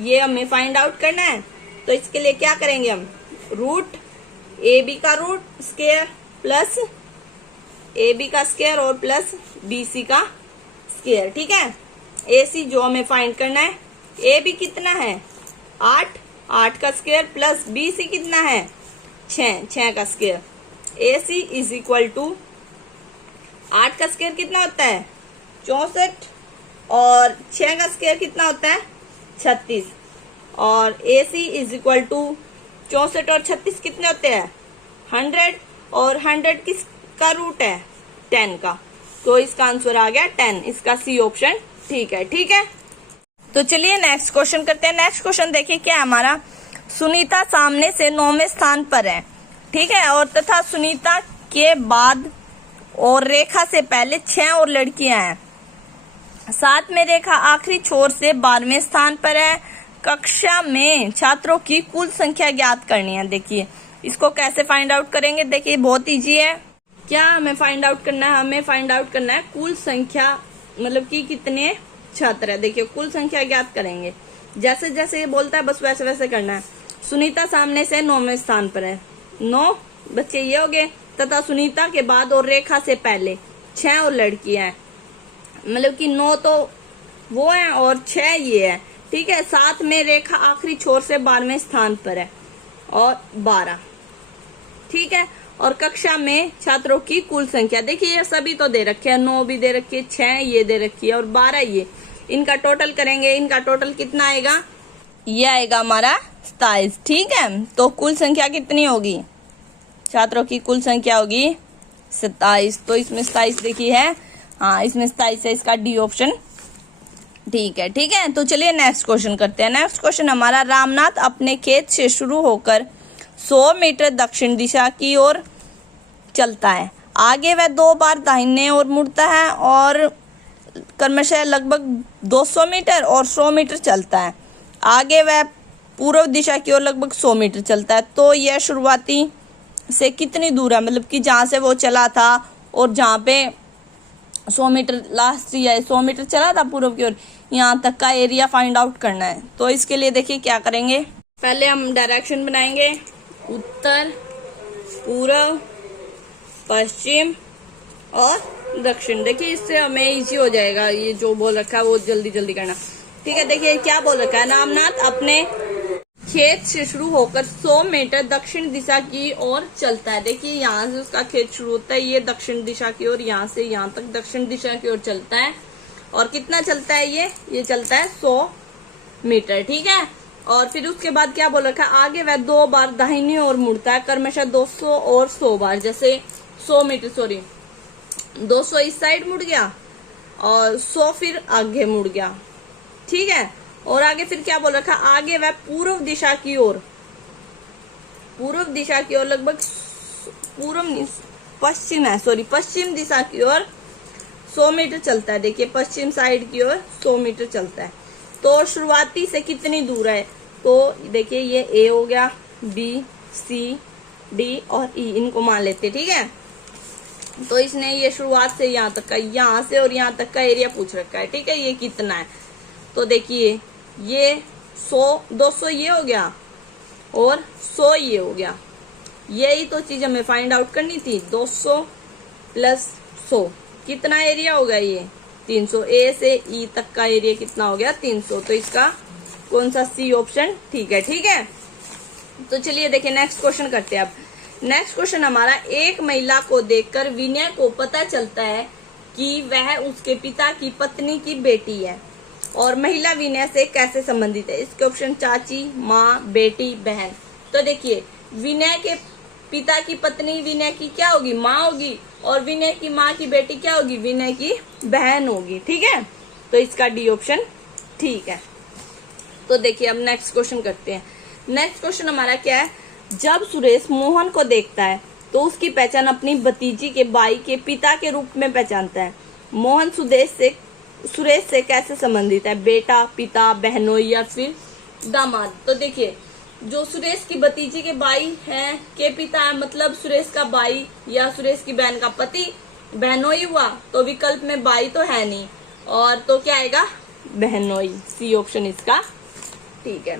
ये हमें फाइंड आउट करना है। तो इसके लिए क्या करेंगे हम, रूट AB का रूट स्क्वायर प्लस AB का स्क्वायर और प्लस BC का स्क्वायर। ठीक है, AC जो हमें फाइंड करना है, AB कितना है 8 का स्क्वायर प्लस BC कितना है 6 का square. AC is equal to 8 का स्क्वायर कितना होता है 64 और 6 का स्क्वायर कितना होता है 36 और AC इज इक्वल टू 64 और 36 कितने होते हैं 100 और 100 किसका रूट है 10 का, तो इसका आंसर आ गया 10, इसका सी ऑप्शन ठीक है। ठीक है, तो चलिए नेक्स्ट क्वेश्चन करते हैं। नेक्स्ट क्वेश्चन देखिए क्या है हमारा, सुनीता सामने से 9वें स्थान पर है, ठीक है, और तथा सुनीता के बाद और रेखा से पहले 6 और लड़कियां हैं, साथ में रेखा आखिरी छोर से 12वें स्थान पर है। कक्षा में छात्रों की कुल संख्या ज्ञात करनी है। देखिए इसको कैसे फाइंड आउट करेंगे, देखिए बहुत इजी है। क्या हमें फाइंड आउट करना है, हमें फाइंड आउट करना है कुल संख्या, मतलब कि कितने छात्र है। देखिए कुल संख्या ज्ञात करेंगे, जैसे जैसे ये बोलता है बस वैसे वैसे करना है। सुनीता सामने से 9वें स्थान पर है, 9 बच्चे ये हो गए, तथा सुनीता के बाद और रेखा से पहले 6 और लड़कियां हैं, मतलब कि 9 तो वो है और 6 ये है, ठीक है। साथ में रेखा आखिरी छोर से 12वें स्थान पर है और 12, ठीक है। और कक्षा में छात्रों की कुल संख्या, देखिए ये सभी तो दे रखे हैं, 9 भी दे रखी है, 6 ये दे रखी है और 12 ये, इनका टोटल करेंगे, इनका टोटल कितना आएगा, ये आएगा हमारा 27, ठीक है। तो कुल संख्या कितनी होगी, छात्रों की कुल संख्या होगी 27, तो इसमें 27 देखिए है, हाँ इसमें 27 है, इसका डी ऑप्शन ठीक है। ठीक है, तो चलिए नेक्स्ट क्वेश्चन करते हैं। नेक्स्ट क्वेश्चन हमारा, रामनाथ अपने खेत से शुरू होकर 100 मीटर दक्षिण दिशा की ओर चलता है, आगे वह 2 बार दाहिने ओर मुड़ता है और क्रमशः लगभग 200 मीटर और 100 मीटर चलता है, आगे वह पूर्व दिशा की ओर लगभग 100 मीटर चलता है। तो यह शुरुआती से कितनी दूर है, मतलब कि जहाँ से वो चला था और जहाँ पे 100 मीटर लास्ट या 100 मीटर चला था पूर्व की ओर, यहाँ तक का एरिया फाइंड आउट करना है। तो इसके लिए देखिए क्या करेंगे, पहले हम डायरेक्शन बनाएंगे, उत्तर पूर्व पश्चिम और दक्षिण। देखिए इससे हमें इजी हो जाएगा, ये जो बोल रखा है वो जल्दी जल्दी करना, ठीक है। देखिए क्या बोल रखा है, रामनाथ अपने खेत से शुरू होकर 100 मीटर दक्षिण दिशा की ओर चलता है। देखिए यहाँ से उसका खेत शुरू होता है, ये दक्षिण दिशा की ओर, यहाँ से यहाँ तक दक्षिण दिशा की ओर चलता है। और कितना चलता है ये चलता है 100 मीटर, ठीक है। और फिर उसके बाद क्या बोल रखा है, आगे वह 2 बार दाहिनी ओर मुड़ता है, क्रमशः 200 और 100 बार, जैसे 100 मीटर 200 इस साइड मुड़ गया और 100 फिर आगे मुड़ गया, ठीक है। और आगे फिर क्या बोल रखा, आगे वह पूर्व दिशा की ओर लगभग पश्चिम दिशा की ओर 100 मीटर चलता है। देखिए पश्चिम साइड की ओर 100 मीटर चलता है। तो शुरुआती से कितनी दूर है, तो देखिए ये ए हो गया, बी सी डी और ई, इनको मान लेते, ठीक है। तो इसने ये शुरुआत से यहाँ तक का, यहाँ से और यहाँ तक का एरिया पूछ रखा है, ठीक है। ये कितना है, तो देखिए ये 100 200 ये हो गया और 100 ये हो गया, यही तो चीज हमें फाइंड आउट करनी थी। 200 प्लस 100 कितना एरिया होगा, ये 300, ए से ई तक का एरिया कितना हो गया 300, तो इसका कौन सा सी ऑप्शन ठीक है। ठीक है, तो चलिए देखिए नेक्स्ट क्वेश्चन करते हैं। अब नेक्स्ट क्वेश्चन हमारा, एक महिला को देखकर विनय को पता चलता है कि वह उसके पिता की पत्नी की बेटी है और महिला विनय से कैसे संबंधित है। इसके ऑप्शन चाची, माँ, बेटी, बहन। तो देखिए विनय के पिता की पत्नी विनय की क्या होगी, माँ होगी, और विनय की माँ की बेटी क्या होगी, विनय की बहन होगी, ठीक है। तो इसका डी ऑप्शन ठीक है। तो देखिए अब नेक्स्ट क्वेश्चन करते हैं। नेक्स्ट क्वेश्चन हमारा क्या है, जब सुरेश मोहन को देखता है तो उसकी पहचान अपनी भतीजी के भाई के पिता के रूप में पहचानता है। मोहन सुरेश से कैसे संबंधित है, बेटा, पिता, बहनोई या फिर दामाद। तो देखिए जो सुरेश की भतीजी के भाई हैं के पिता है, मतलब सुरेश का भाई या सुरेश की बहन का पति बहनोई हुआ, तो विकल्प में भाई तो है नहीं, और तो क्या आएगा, बहनोई, सी ऑप्शन इसका ठीक है।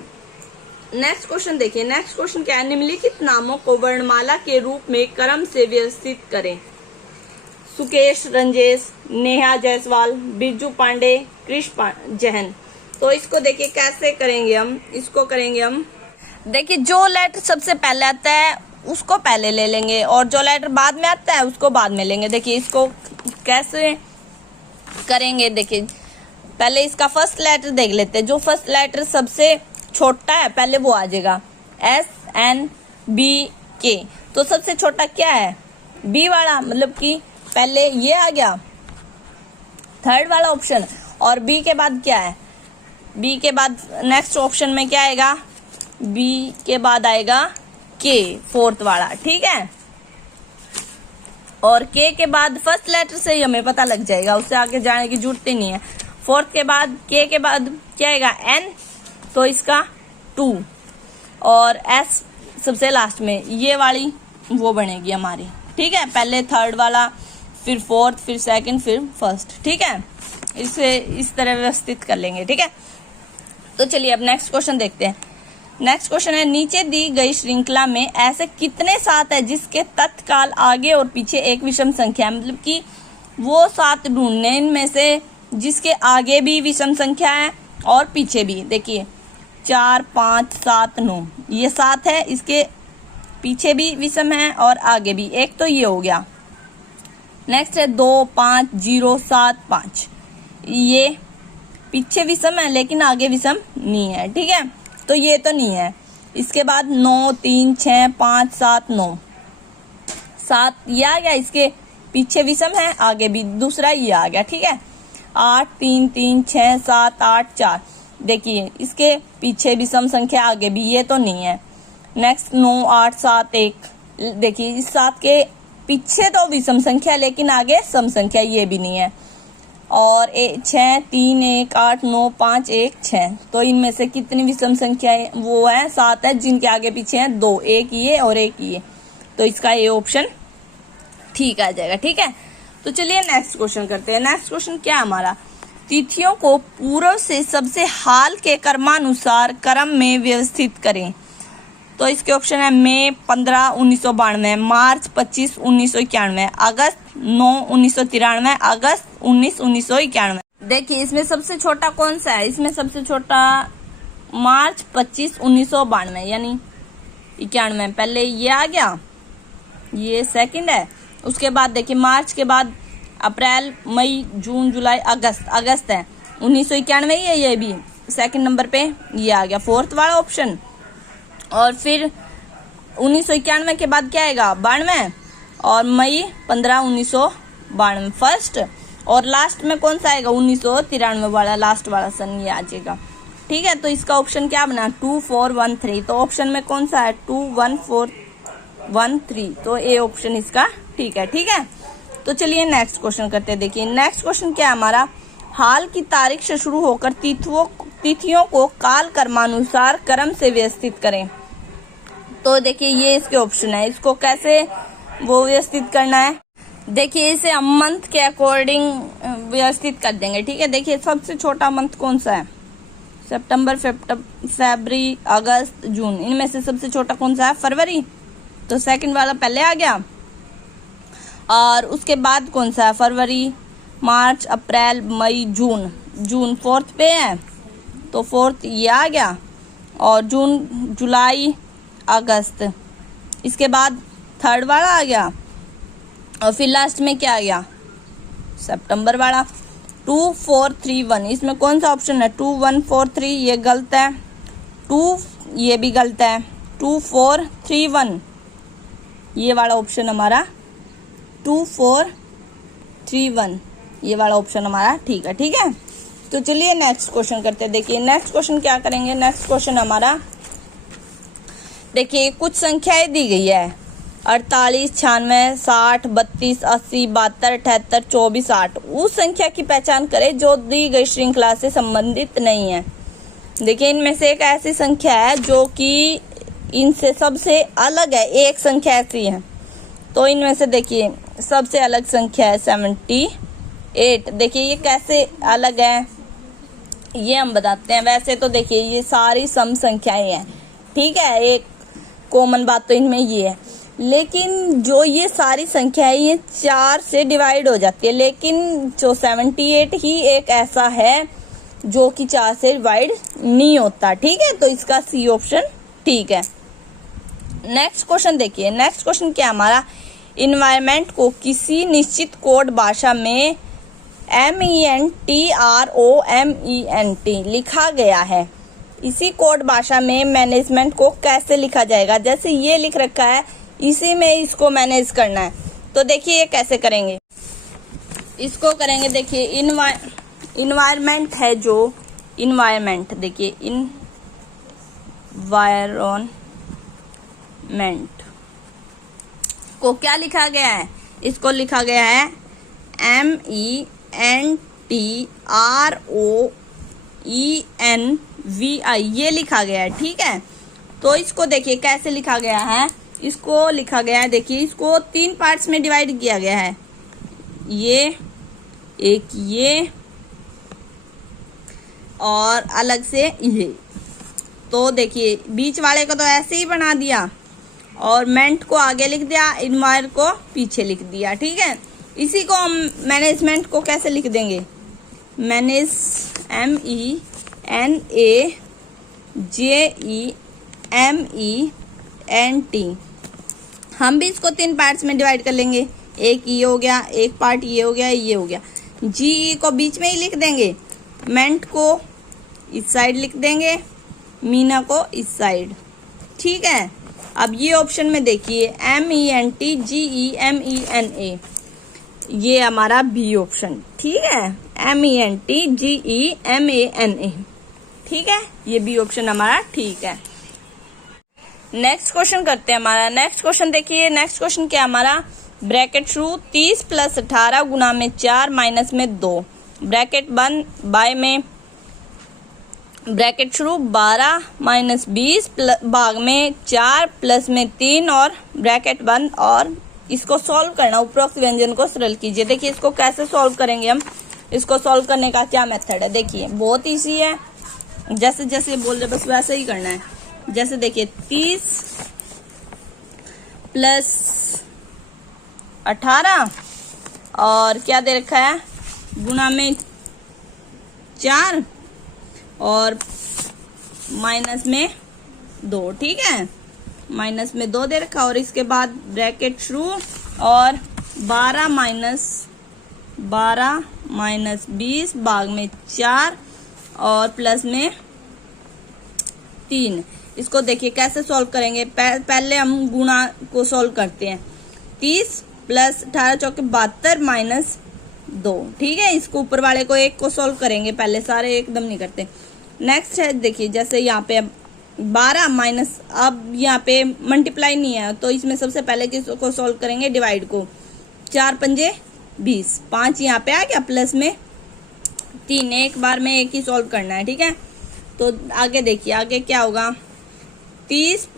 नेक्स्ट क्वेश्चन देखिए। नेक्स्ट क्वेश्चन क्या है, निम्नलिखित नामों को वर्णमाला के रूप में क्रम से व्यवस्थित करें। सुकेश, रंजेश, नेहा जायसवाल, बिरजू पांडे, कृष जैन। तो इसको देखिए कैसे करेंगे हम, इसको करेंगे हम, देखिए जो लेटर सबसे पहले आता है उसको पहले ले लेंगे और जो लेटर बाद में आता है उसको बाद में लेंगे। देखिए इसको कैसे करेंगे, देखिए पहले इसका फर्स्ट लेटर देख लेते हैं। जो फर्स्ट लेटर सबसे छोटा है पहले वो आ जाएगा, SNBK। तो सबसे छोटा क्या है, बी वाला, मतलब कि पहले ये आ गया थर्ड वाला ऑप्शन, और बी के बाद क्या है, बी के बाद नेक्स्ट ऑप्शन में क्या आएगा, बी के बाद आएगा के, फोर्थ वाला, ठीक है। और के बाद फर्स्ट लेटर से ही हमें पता लग जाएगा, उससे आगे जाने की जरूरत ही नहीं है। फोर्थ के बाद के बाद क्या आएगा, एन, तो इसका 2, और एस सबसे लास्ट में, ये वाली वो बनेगी हमारी, ठीक है। पहले थर्ड वाला, फिर फोर्थ, फिर सेकंड, फिर फर्स्ट, ठीक है। इसे इस तरह व्यवस्थित कर लेंगे, ठीक है। तो चलिए अब नेक्स्ट क्वेश्चन देखते हैं। नेक्स्ट क्वेश्चन है, नीचे दी गई श्रृंखला में ऐसे कितने 7 है जिसके तत्काल आगे और पीछे एक विषम संख्या है, मतलब कि वो 7 ढूंढने इनमें से जिसके आगे भी विषम संख्या है और पीछे भी। देखिए 4, 5, 7, 9, ये 7 है, इसके पीछे भी विषम है और आगे भी, एक तो ये हो गया। नेक्स्ट है 2, 5, 0, 7, 5, ये पीछे विषम है लेकिन आगे विषम नहीं है, ठीक है, तो ये तो नहीं है। इसके बाद 9, 3, 6, 5, 7, 9, 7 ये आ गया, इसके पीछे विषम है, आगे भी दूसरा ये आ गया, ठीक है। 8, 3, 3, 6, 7, 8, 4, देखिए इसके पीछे विषम संख्या, आगे भी, ये तो नहीं है। नेक्स्ट 9, 8, 7, 1, देखिए इस 7 के पीछे तो विषम संख्या लेकिन आगे सम संख्या, ये भी नहीं है। और 6, 3, 1, 8, 9, 5, 1, 6, तो इनमें से कितनी विषम संख्या है, वो है 7 है, जिनके आगे पीछे हैं 2, एक ये और एक ये, तो इसका ये ऑप्शन ठीक आ जाएगा, ठीक है। तो चलिए नेक्स्ट क्वेश्चन करते हैं। नेक्स्ट क्वेश्चन क्या है हमारा, तिथियों को पूर्व से सबसे हाल के क्रमानुसार क्रम में व्यवस्थित करें। तो इसके ऑप्शन है मई 15, 1992, मार्च 25, 1991, अगस्त 9, 1993, अगस्त 19, 1991। देखिए इसमें सबसे छोटा कौन सा है, इसमें सबसे छोटा मार्च 25, 1992 यानी 91, पहले ये आ गया, ये सेकंड है। उसके बाद देखिए मार्च के बाद अप्रैल, मई, जून, जुलाई, अगस्त है 1991 ही है, ये भी सेकंड नंबर पे ये आ गया, फोर्थ वाला ऑप्शन। और फिर 1991 के बाद क्या आएगा, 92, और मई 15, 1992 फर्स्ट, और लास्ट में कौन सा आएगा, 1993 वाला लास्ट वाला सन ये आ जाएगा, ठीक है। तो इसका ऑप्शन क्या बना, 2, 4, 1, 3, तो ऑप्शन में कौन सा है, 2, 1, 4, 1, 3, तो ए ऑप्शन इसका ठीक है, ठीक है। तो चलिए नेक्स्ट क्वेश्चन करते हैं। देखिए नेक्स्ट क्वेश्चन क्या है हमारा, हाल की तारीख से शुरू होकर तिथियों को काल कर्मानुसार क्रम से व्यवस्थित करें। तो देखिए ये इसके ऑप्शन है, इसको कैसे वो व्यवस्थित करना है, देखिए इसे हम मंथ के अकॉर्डिंग व्यवस्थित कर देंगे, ठीक है। देखिए सबसे छोटा मंथ कौन सा है, सितंबर, फरवरी, अगस्त, जून, इनमें से सबसे छोटा कौन सा है, फरवरी, तो सेकंड वाला पहले आ गया। और उसके बाद कौन सा है, फरवरी, मार्च, अप्रैल, मई, जून फोर्थ पे है, तो फोर्थ ये आ गया। और जून, जुलाई, अगस्त, इसके बाद थर्ड वाला आ गया, और फिर लास्ट में क्या आ गया, सितंबर वाला। 2, 4, 3, 1, इसमें कौन सा ऑप्शन है, 2, 1, 4, 3, ये गलत है, 2 ये भी गलत है, 2, 4, 3, 1 ये वाला ऑप्शन हमारा, 2, 4, 3, 1 ये वाला ऑप्शन हमारा ठीक है, ठीक है। तो चलिए नेक्स्ट क्वेश्चन करते हैं। देखिए नेक्स्ट क्वेश्चन क्या करेंगे, नेक्स्ट क्वेश्चन हमारा, देखिए कुछ संख्याएं दी गई है, 48, 96, 60, 32, 80, 72, 78, 24, 8, उस संख्या की पहचान करें जो दी गई श्रृंखला से संबंधित नहीं है। देखिए इनमें से एक ऐसी संख्या है जो कि इनसे सबसे अलग है, एक संख्या ऐसी है, तो इनमें से देखिए सबसे अलग संख्या है 78। देखिए ये कैसे अलग है ये हम बताते हैं। वैसे तो देखिए ये सारी सम संख्याएं हैं, ठीक है, एक कॉमन बात तो इनमें ये है, लेकिन जो ये सारी संख्याएं ये 4 से डिवाइड हो जाती है, लेकिन जो 78 ही एक ऐसा है जो कि 4 से डिवाइड नहीं होता, ठीक है। तो इसका सी ऑप्शन ठीक है। नेक्स्ट क्वेश्चन देखिए, नेक्स्ट क्वेश्चन क्या हमारा, इन्वायरमेंट को किसी निश्चित कोड भाषा में MENTROMENT लिखा गया है, इसी कोड भाषा में मैनेजमेंट को कैसे लिखा जाएगा। जैसे ये लिख रखा है, इसी में इसको मैनेज करना है। तो देखिए ये कैसे करेंगे, इसको करेंगे। देखिए इन्वायरमेंट है जो, इन्वायरमेंट देखिए इन्वायरमेंट को क्या लिखा गया है, इसको लिखा गया है MENTROENVI, ये लिखा गया है। ठीक है, तो इसको देखिए कैसे लिखा गया है, इसको लिखा गया है, देखिए इसको 3 पार्ट्स में डिवाइड किया गया है, ये और अलग से ये। तो देखिए बीच वाले को तो ऐसे ही बना दिया और मेंट को आगे लिख दिया, इन्वायर को पीछे लिख दिया। ठीक है, इसी को हम मैनेजमेंट को कैसे लिख देंगे, मैनेज MENAJEMENT। हम भी इसको 3 पार्ट्स में डिवाइड कर लेंगे, एक ये हो गया, एक पार्ट ये हो गया, ये हो गया। GE को बीच में ही लिख देंगे, मेंट को इस साइड लिख देंगे, मीना को इस साइड। ठीक है, अब ये ऑप्शन में देखिए MENTGEMENA, ये हमारा बी ऑप्शन। ठीक है, MENTGEMENA। ठीक है, ये बी ऑप्शन हमारा ठीक है। नेक्स्ट क्वेश्चन करते हैं। हमारा नेक्स्ट क्वेश्चन देखिए, नेक्स्ट क्वेश्चन क्या हमारा, ब्रैकेट शुरू 30 + 18 गुना में 4 माइनस में 2, ब्रैकेट बंद बाय में, ब्रैकेट शुरू 12 - 20 भाग में 4 प्लस में 3 और ब्रैकेट बंद, और इसको सॉल्व करना। उपरोक्त व्यंजन को सरल कीजिए। देखिए इसको कैसे सॉल्व करेंगे हम, इसको सॉल्व करने का क्या मेथड है, देखिए बहुत इजी है, जैसे जैसे बोल रहे बस वैसे ही करना है। जैसे देखिए 30 + 18 और क्या दे रखा है, गुना में 4 और माइनस में 2। ठीक है, माइनस में 2 दे रखा, और इसके बाद ब्रैकेट शुरू और 12 - 20 भाग में 4 और प्लस में 3। इसको देखिए कैसे सॉल्व करेंगे, पहले हम गुणा को सॉल्व करते हैं। 30 + 18 चौके 72 - 2। ठीक है, इसको ऊपर वाले को एक को सॉल्व करेंगे पहले, सारे एकदम नहीं करते। नेक्स्ट है देखिए, जैसे यहाँ पे 12 माइनस, अब यहाँ पे मल्टीप्लाई नहीं है तो इसमें सबसे पहले किसको सॉल्व करेंगे, डिवाइड को। 4 × 5 = 20, 5 यहाँ पे आ गया, प्लस में 3, एक बार में एक ही सॉल्व करना है। ठीक है, तो आगे देखिए, आगे क्या होगा, 30 +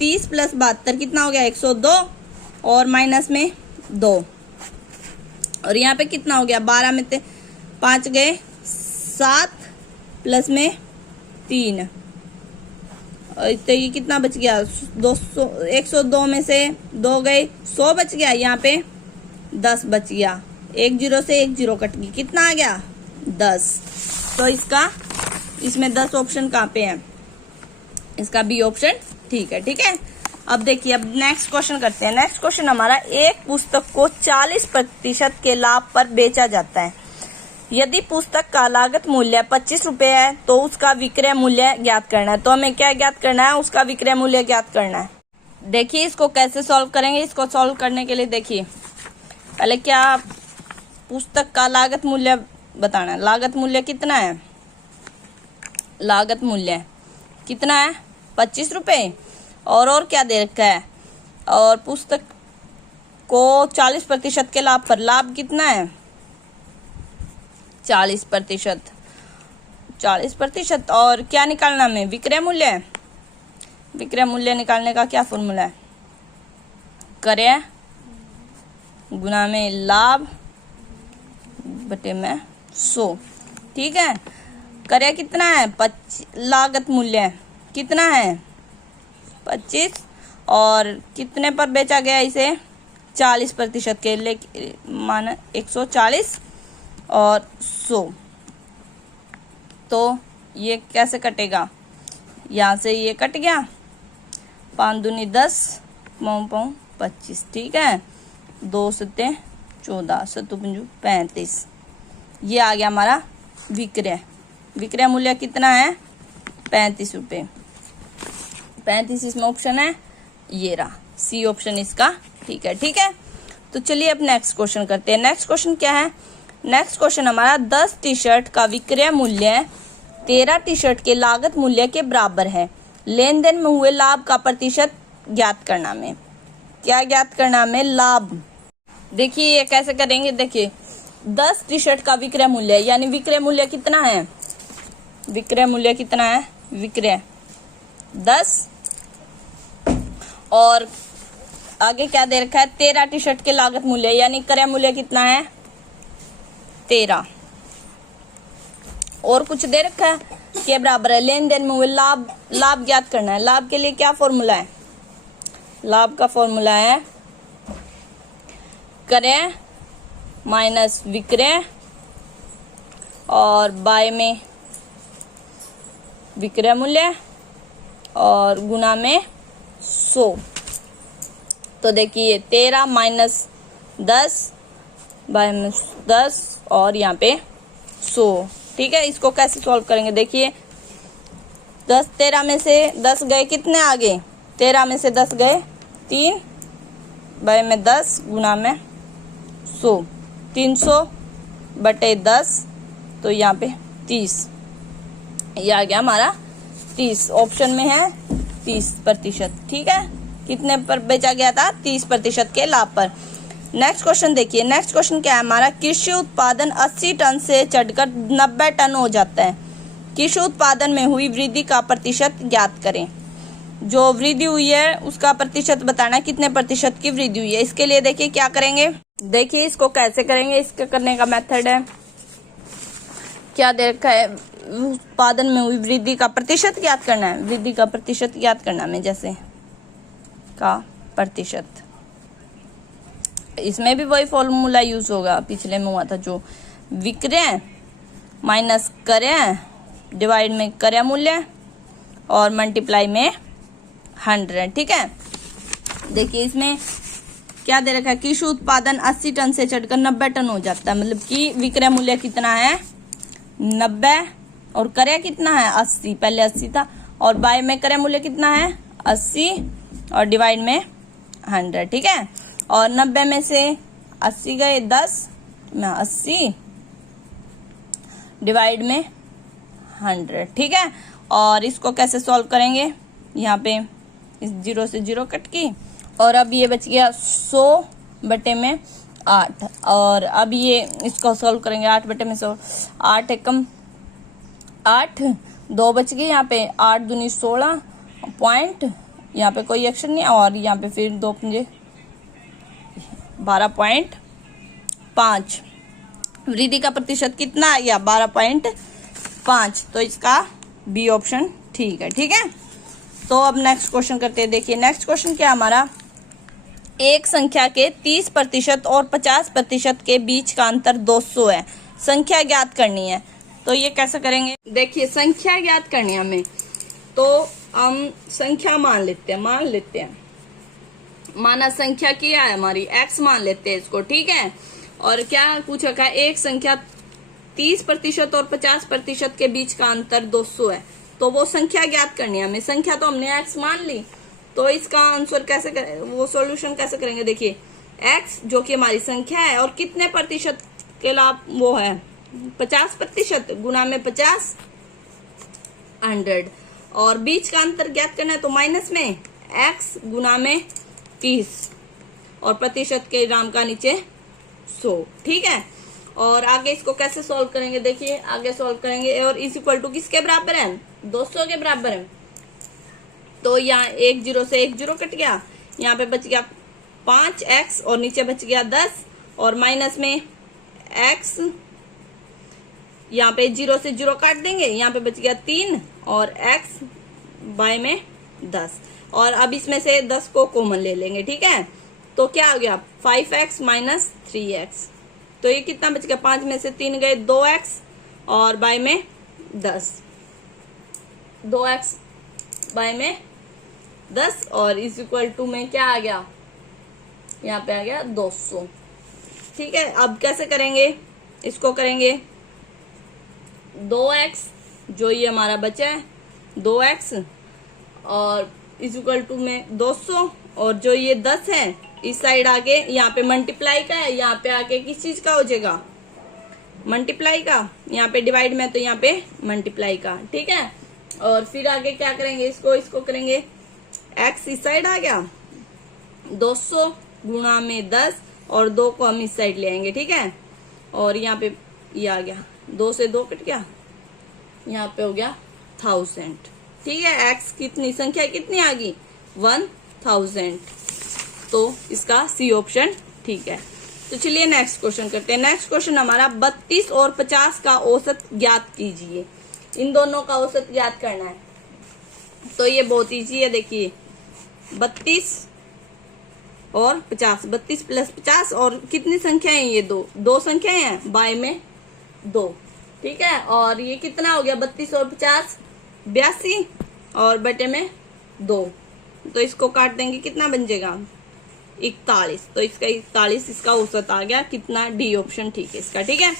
72 कितना हो गया, 102 और माइनस में 2, और यहाँ पे कितना हो गया, 12 में 5 गए 7 प्लस में 3, और तो ये कितना बच गया, 200, 102 में से 2 गए, 100 बच गया, यहाँ पे 10 बच गया, 1 0 से 1 0 कट गई, कितना आ गया, 10। तो इसका, इसमें 10 ऑप्शन कहाँ पे है, इसका बी ऑप्शन ठीक है। ठीक है, अब देखिए, अब नेक्स्ट क्वेश्चन करते हैं। नेक्स्ट क्वेश्चन हमारा, एक पुस्तक को 40% के लाभ पर बेचा जाता है। यदि पुस्तक का लागत मूल्य 25 रुपए है तो उसका विक्रय मूल्य ज्ञात करना है। तो हमें क्या ज्ञात करना है, उसका विक्रय मूल्य ज्ञात करना है। देखिए इसको कैसे सॉल्व करेंगे, इसको सॉल्व करने के लिए देखिए पहले क्या, पुस्तक का लागत मूल्य बताना है। लागत मूल्य कितना है, लागत मूल्य कितना है, 25 रुपए, और क्या दे रखा है, और पुस्तक को 40% के लाभ पर, लाभ कितना है, 40%, 40%, और क्या निकालना हमें, विक्रय मूल्य। विक्रय मूल्य निकालने का क्या फॉर्मूला है, क्रय गुना में लाभ बटे में 100। ठीक है, क्रय कितना है, लागत मूल्य कितना है, 25, और कितने पर बेचा गया इसे, 40% के लिए, माना 140 और 100। तो ये कैसे कटेगा, यहाँ से ये कट गया, 5 दूनी 10, 5 5 25। ठीक है, 2 7 14, 7×5 35। ये आ गया हमारा विक्रय। विक्रय मूल्य कितना है? 35 रुपये। 35 इसमें ऑप्शन है, ये रहा सी ऑप्शन इसका। ठीक है। तो चलिए अब नेक्स्ट क्वेश्चन करते हैं। नेक्स्ट क्वेश्चन क्या है? नेक्स्ट क्वेश्चन हमारा 10 टी शर्ट का विक्रय मूल्य 13 टी शर्ट के लागत मूल्य के बराबर है। लेन देन में हुए लाभ का प्रतिशत ज्ञात करना में। क्या ज्ञात करना में? लाभ। देखिए ये कैसे करेंगे, देखिए 10 टी शर्ट का विक्रय मूल्य, यानी विक्रय मूल्य कितना है? विक्रय मूल्य कितना है? विक्रय 10 और आगे क्या दे रखा है? 13 टी शर्ट के लागत मूल्य, यानी क्रय मूल्य कितना है? 13। और कुछ दे रखा है के बराबर है। लेन देन में हुए लाभ, लाभ ज्ञात करना है। लाभ के लिए क्या फॉर्मूला है? लाभ का फॉर्मूला है क्रय माइनस विक्रय और बाय में विक्रय मूल्य और गुना में 100। तो देखिए 13 माइनस 10 बाय में 10 और यहाँ पे 100। ठीक है, इसको कैसे सॉल्व करेंगे? देखिए 10 13 में से 10 गए, कितने आ गए? 13 में से 10 गए 3 बाय में 10 गुना में 100, 300 बटे 10, तो यहाँ पे 30। ये आ गया हमारा 30। ऑप्शन में है 30%। ठीक है, कितने पर बेचा गया था? 30% के लाभ पर। नेक्स्ट क्वेश्चन देखिए। नेक्स्ट क्वेश्चन क्या है हमारा? कृषि उत्पादन 80 टन से चढ़कर 90 टन हो जाता है। कृषि उत्पादन में हुई वृद्धि का प्रतिशत ज्ञात करें। जो वृद्धि हुई है उसका प्रतिशत बताना है, कितने प्रतिशत की वृद्धि हुई है। इसके लिए देखिए क्या करेंगे, देखिए इसको कैसे करेंगे। इसके करने का मेथड है, क्या दे रखा है? उत्पादन में हुई वृद्धि का प्रतिशत ज्ञात करना है। वृद्धि का प्रतिशत ज्ञात करना है, जैसे का प्रतिशत। इसमें भी वही फॉर्मूला यूज होगा पिछले में हुआ था, जो विक्रय माइनस क्रय डिवाइड में क्रय मूल्य और मल्टीप्लाई में 100। ठीक है, देखिए इसमें क्या दे रखा है? कृषि उत्पादन 80 टन से चढ़कर 90 टन हो जाता है। मतलब कि विक्रय मूल्य कितना है? 90 और क्रय कितना है? 80। पहले 80 था। और बाय में क्रय मूल्य कितना है? 80 और डिवाइड में 100। ठीक है, और 90 में से 80 गए 10 में 80 डिवाइड में 100। ठीक है, और इसको कैसे सॉल्व करेंगे? यहाँ पे इस 0 से 0 कट की, और अब ये बच गया 100 बटे में 8। और अब ये इसको सॉल्व करेंगे 8 बटे में 100, 8 एकम 8, 2 बच गए यहाँ पे, 8 दूनी 16 पॉइंट, यहाँ पे कोई एक्शन नहीं, और यहाँ पे फिर 2 पंजे 12.5। वृद्धि का प्रतिशत कितना आ गया? 12.5। तो इसका बी ऑप्शन ठीक है। ठीक है, तो अब नेक्स्ट क्वेश्चन करते हैं। देखिए नेक्स्ट क्वेश्चन क्या हमारा? एक संख्या के 30% और 50% के बीच का अंतर 200 है। संख्या ज्ञात करनी है। तो ये कैसे करेंगे? देखिए संख्या ज्ञात करनी है हमें, तो हम संख्या मान लेते हैं। माना संख्या क्या है हमारी? x मान लेते हैं इसको। ठीक है, और क्या पूछ रखा है? एक संख्या 30% और 50% के बीच का अंतर 200 है। तो वो संख्या ज्ञात करनी है हमें। संख्या तो हमने x मान ली, तो इसका आंसर कैसे वो सॉल्यूशन कैसे करेंगे? देखिए x जो कि हमारी संख्या है, और कितने प्रतिशत के लाभ वो है? 50% गुना में 50 100, और बीच का अंतर ज्ञात करना है, तो माइनस में x गुना में 30 और प्रतिशत के नाम का नीचे 100। ठीक है, और आगे इसको कैसे सॉल्व करेंगे? देखिए आगे सॉल्व करेंगे, और इज इक्वल टू किसके बराबर है? 200 के बराबर है। तो यहाँ 1 0 से 1 0 कट गया, यहाँ पे बच गया 5x और नीचे बच गया 10, और माइनस में x, यहाँ पे 0 से 0 काट देंगे, यहाँ पे बच गया 3 और x बाय में 10, और अब इसमें से 10 को कॉमन ले लेंगे। ठीक है, तो क्या हो गया? 5x minus 3x। तो ये कितना बच गया? 5 में से 3 गए 2x और बाय में 10, 2x बाय में 10, और इज इक्वल टू में क्या आ गया? यहाँ पे आ गया 200। ठीक है, अब कैसे करेंगे, इसको करेंगे 2x, जो ये हमारा बचा है 2x और इज इक्वल टू में 200, और जो ये 10 है इस साइड आके यहाँ पे मल्टीप्लाई का है, यहाँ पे आके किस चीज का हो जाएगा, मल्टीप्लाई का, यहाँ पे डिवाइड में तो यहाँ पे मल्टीप्लाई का, ठीक है। और फिर आगे क्या करेंगे, इसको करेंगे x इस साइड आ गया 200 गुणा में 10 और 2 को हम इस साइड ले आएंगे, ठीक है। और यहाँ पे ये आ गया 2 से 2 कट गया, यहाँ पे हो गया 1000, ठीक है। x कितनी संख्या कितनी आ गई 1000, तो इसका सी ऑप्शन ठीक है। तो चलिए नेक्स्ट क्वेश्चन करते हैं। नेक्स्ट क्वेश्चन हमारा 32 और 50 का औसत ज्ञात कीजिए। इन दोनों का औसत ज्ञात करना है, तो ये बहुत इजी है। देखिए 32 और 50, 32 प्लस 50, और कितनी संख्या है ये, दो संख्याएं हैं, बाय में 2, ठीक है। और ये कितना हो गया 32 और 50 82 और बटे में 2, तो इसको काट देंगे, कितना बन जाएगा 41, तो इसका 41 इसका औसत आ गया, कितना, डी ऑप्शन ठीक है इसका, ठीक है।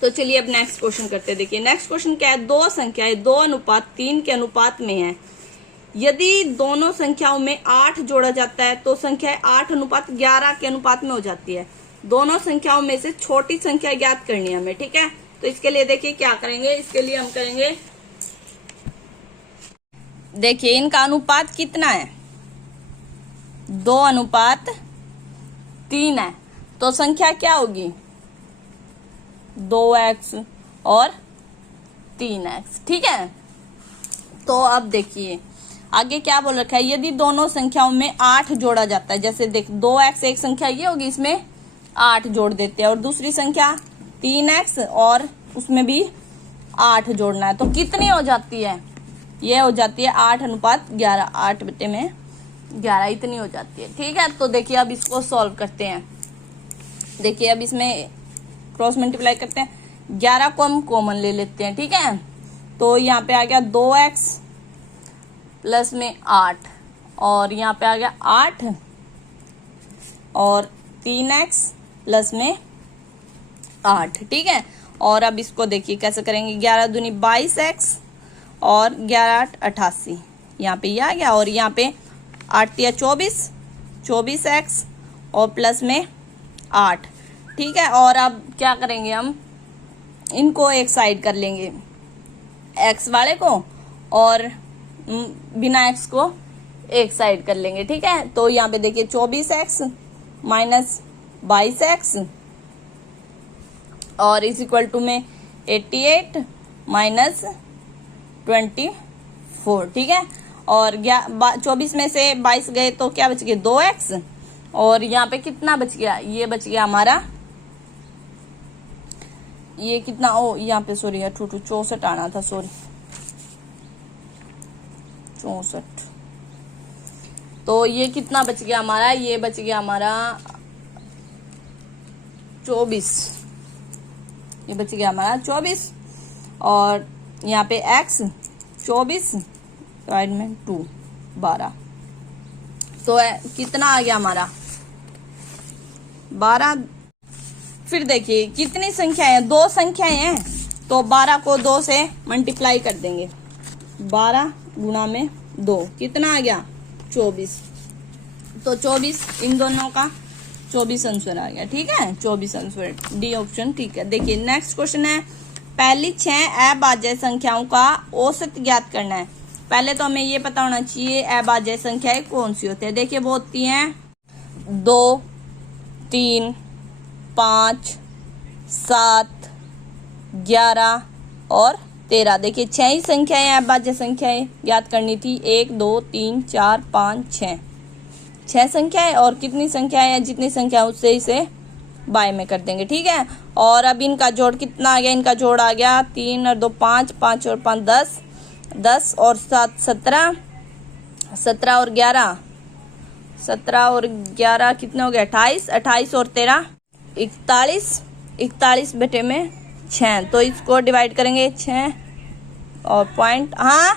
तो चलिए अब नेक्स्ट क्वेश्चन करते हैं। देखिए नेक्स्ट क्वेश्चन क्या है, दो संख्याएं 2:3 के अनुपात में है, यदि दोनों संख्याओं में 8 जोड़ा जाता है तो संख्या 8:11 के अनुपात में हो जाती है। दोनों संख्याओं में से छोटी संख्या ज्ञात करनी है हमें, ठीक है। तो इसके लिए देखिए क्या करेंगे, इसके लिए हम करेंगे, देखिए इनका अनुपात कितना है 2:3 है, तो संख्या क्या होगी 2x और 3x, ठीक है। तो अब देखिए आगे क्या बोल रखा है, यदि दोनों संख्याओं में 8 जोड़ा जाता है, जैसे देख 2x एक संख्या ये होगी, इसमें 8 जोड़ देते हैं, और दूसरी संख्या 3x और उसमें भी 8 जोड़ना है, तो कितनी हो जाती है, ये हो जाती है 8:11, 8 बटे में 11 इतनी हो जाती है, ठीक है। तो देखिए अब इसको सॉल्व करते हैं। देखिए अब इसमें क्रॉस मल्टीप्लाई करते हैं, 11 को हम कॉमन ले लेते हैं, ठीक है। तो यहाँ पे आ गया 2x प्लस में 8, और यहाँ पे आ गया 8 और 3x प्लस में 8, ठीक है। और अब इसको देखिए कैसे करेंगे, 11 दूनी 22x और 11 8 88, यहाँ पे ये आ गया, और यहाँ पे 8 या 24x और प्लस में 8, ठीक है। और अब क्या करेंगे, हम इनको एक साइड कर लेंगे, x वाले को, और बिना x को एक साइड कर लेंगे, ठीक है। तो यहाँ पे देखिए 24x माइनस 22x और इज इक्वल टू में 88 माइनस 24, ठीक है। और 24 में से 22 गए तो क्या बच गए 2x, और यहाँ पे कितना बच गया, ये बच गया हमारा, ये कितना, ओ यहाँ पे सॉरी है 64 आना था, सॉरी 64, तो ये कितना बच गया हमारा, ये बच गया हमारा 24, ये बच गया हमारा 24, और यहाँ पे x 24 डिवाइड में 2 12, तो कितना आ गया हमारा 12। फिर देखिए कितनी संख्याएं हैं, 2 संख्याएं हैं, तो 12 को 2 से मल्टीप्लाई कर देंगे, 12 गुणा में 2 कितना आ गया 24, तो 24 इन दोनों का 24 आंसर आ गया, ठीक है। 24 आंसर, डी ऑप्शन ठीक है। देखिए नेक्स्ट क्वेश्चन है, पहली 6 अभाज्य संख्याओं का औसत ज्ञात करना है। पहले तो हमें ये पता होना चाहिए अभाज्य संख्याएं कौन सी होती है। देखिए वो होती हैं 2 3 5 7 11 और 13। देखिए 6 ही संख्याएं अभाज्य संख्याएं ज्ञात करनी थी, 1 2 3 4 5 6 संख्याएं, और कितनी संख्याएं हैं, जितनी संख्या उससे इसे बाय में कर देंगे, ठीक है। और अब इनका जोड़ कितना आ गया, इनका जोड़ आ गया 3 और 2 5, 5 और 5 10, 10 और 7 17, 17 और 11 17 और 11 कितना हो गया 28, 28 और 13 41, 41 बटे में 6, तो इसको डिवाइड करेंगे 6 और पॉइंट, हाँ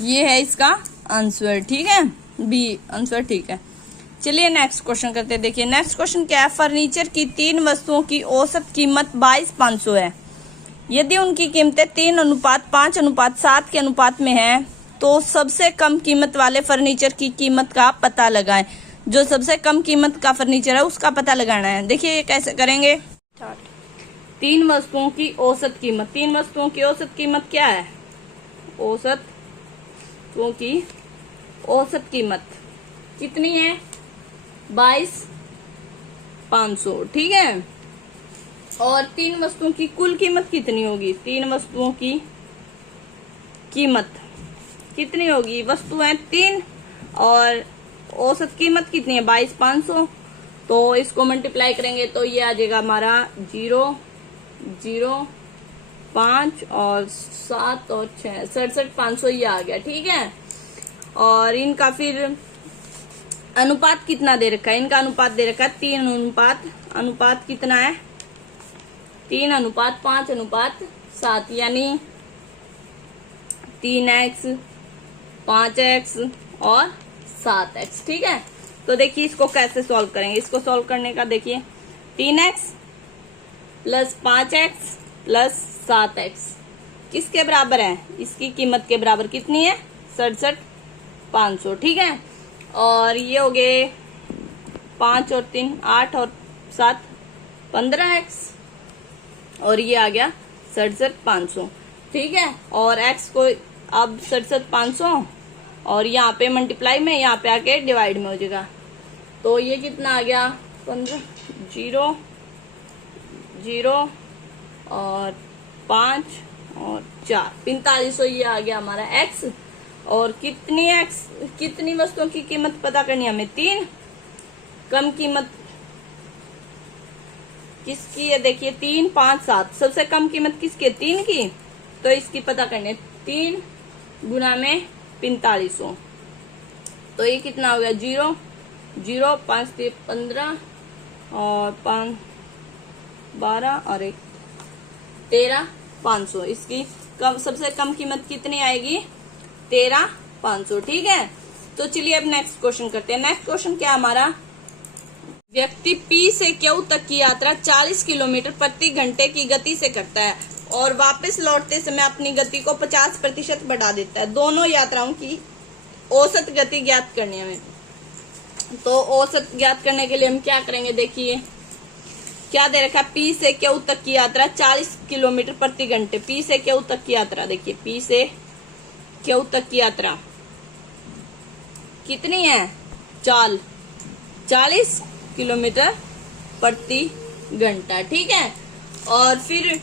ये है इसका आंसर, ठीक है, बी आंसर ठीक है। चलिए नेक्स्ट क्वेश्चन करते हैं। देखिए नेक्स्ट क्वेश्चन क्या है, फर्नीचर की 3 वस्तुओं की औसत कीमत 22,500 है। यदि उनकी कीमतें 3:5:7 के अनुपात में है तो सबसे कम कीमत वाले फर्नीचर की कीमत का पता लगाएं। जो सबसे कम कीमत का फर्नीचर है उसका पता लगाना है। देखिए ये कैसे करेंगे। 3 वस्तुओं की औसत कीमत, 3 वस्तुओं की औसत कीमत क्या है, औसत की औसत कीमत कितनी है, 22,500, ठीक है। और 3 वस्तुओं की कुल कीमत कितनी होगी, 3 वस्तुओं की कीमत कितनी होगी, वस्तु है 3 और औसत कीमत कितनी है 22,500। तो इसको मल्टीप्लाई करेंगे तो ये आ जाएगा हमारा 0, 0, 5 और 7 और 6, 67,500 ये आ गया, ठीक है। और इनका फिर अनुपात कितना दे रखा है, इनका अनुपात दे रखा है 3 अनुपात कितना है 3:5:7, यानी 3x, 5x और 7x, ठीक है। तो देखिए इसको कैसे सॉल्व करेंगे। इसको सॉल्व करने का देखिए 3x plus 5x plus 7x किसके बराबर है, इसकी कीमत के बराबर कितनी है 67,500, ठीक है। और ये हो गए 5 और 3 8 और 7 15x और ये आ गया 67,500, ठीक है। और x को अब 67,500 और यहाँ पे मल्टीप्लाई में, यहाँ पे आके डिवाइड में हो जाएगा। तो ये कितना आ गया 15, 0, 0 और 5 और 4, 4500 ये आ गया हमारा x। और कितनी वस्तुओं की कीमत पता करनी है हमें, 3। कम कीमत किसकी है, देखिए 3, 5, 7, सबसे कम कीमत किसकी है 3 की। तो इसकी पता करनी है 3 गुना में 4500, तो ये कितना हो गया 0, 0, 5 3 15 और 5 12 और 1 13,500। इसकी सबसे कम कीमत कितनी आएगी 13,500, ठीक है। तो चलिए अब नेक्स्ट क्वेश्चन करते हैं। नेक्स्ट क्वेश्चन क्या हमारा, व्यक्ति P से Q तक की यात्रा 40 किलोमीटर प्रति घंटे की गति से करता है और वापस लौटते समय अपनी गति को 50% बढ़ा देता है। दोनों यात्राओं की औसत गति ज्ञात करनी है हमें। तो औसत ज्ञात करने के लिए हम क्या करेंगे, देखिए क्या दे रखा है, P से Q तक की यात्रा 40 किलोमीटर प्रति घंटे। P से Q तक की यात्रा, देखिए P से Q तक की यात्रा कितनी है, 40 किलोमीटर प्रति घंटा, ठीक है। और फिर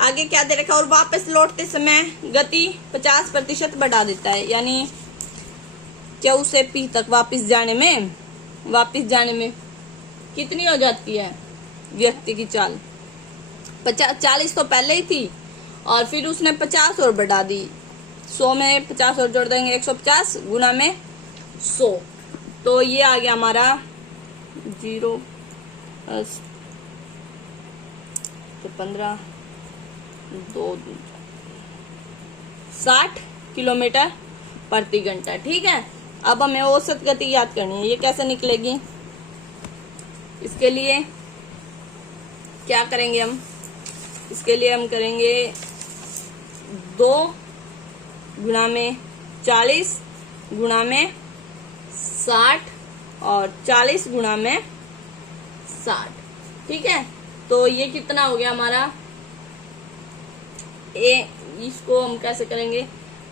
आगे क्या दे रखा, और वापस लौटते समय गति 50% बढ़ा देता है, यानी Q से P तक वापस जाने में कितनी हो जाती है व्यक्ति की चाल, 40 तो पहले ही थी और फिर उसने 50 और बढ़ा दी, 100 में 50 और जोड़ देंगे 150 गुना में 100। तो ये आ गया हमारा 0 15 2 60 किलोमीटर प्रति घंटा, ठीक है। अब हमें औसत गति याद करनी है, ये कैसे निकलेगी, इसके लिए क्या करेंगे हम, इसके लिए हम करेंगे 2 गुना में 40 गुना में 60 और 40 गुना में 60, ठीक है। तो ये कितना हो गया हमारा, इसको हम कैसे करेंगे,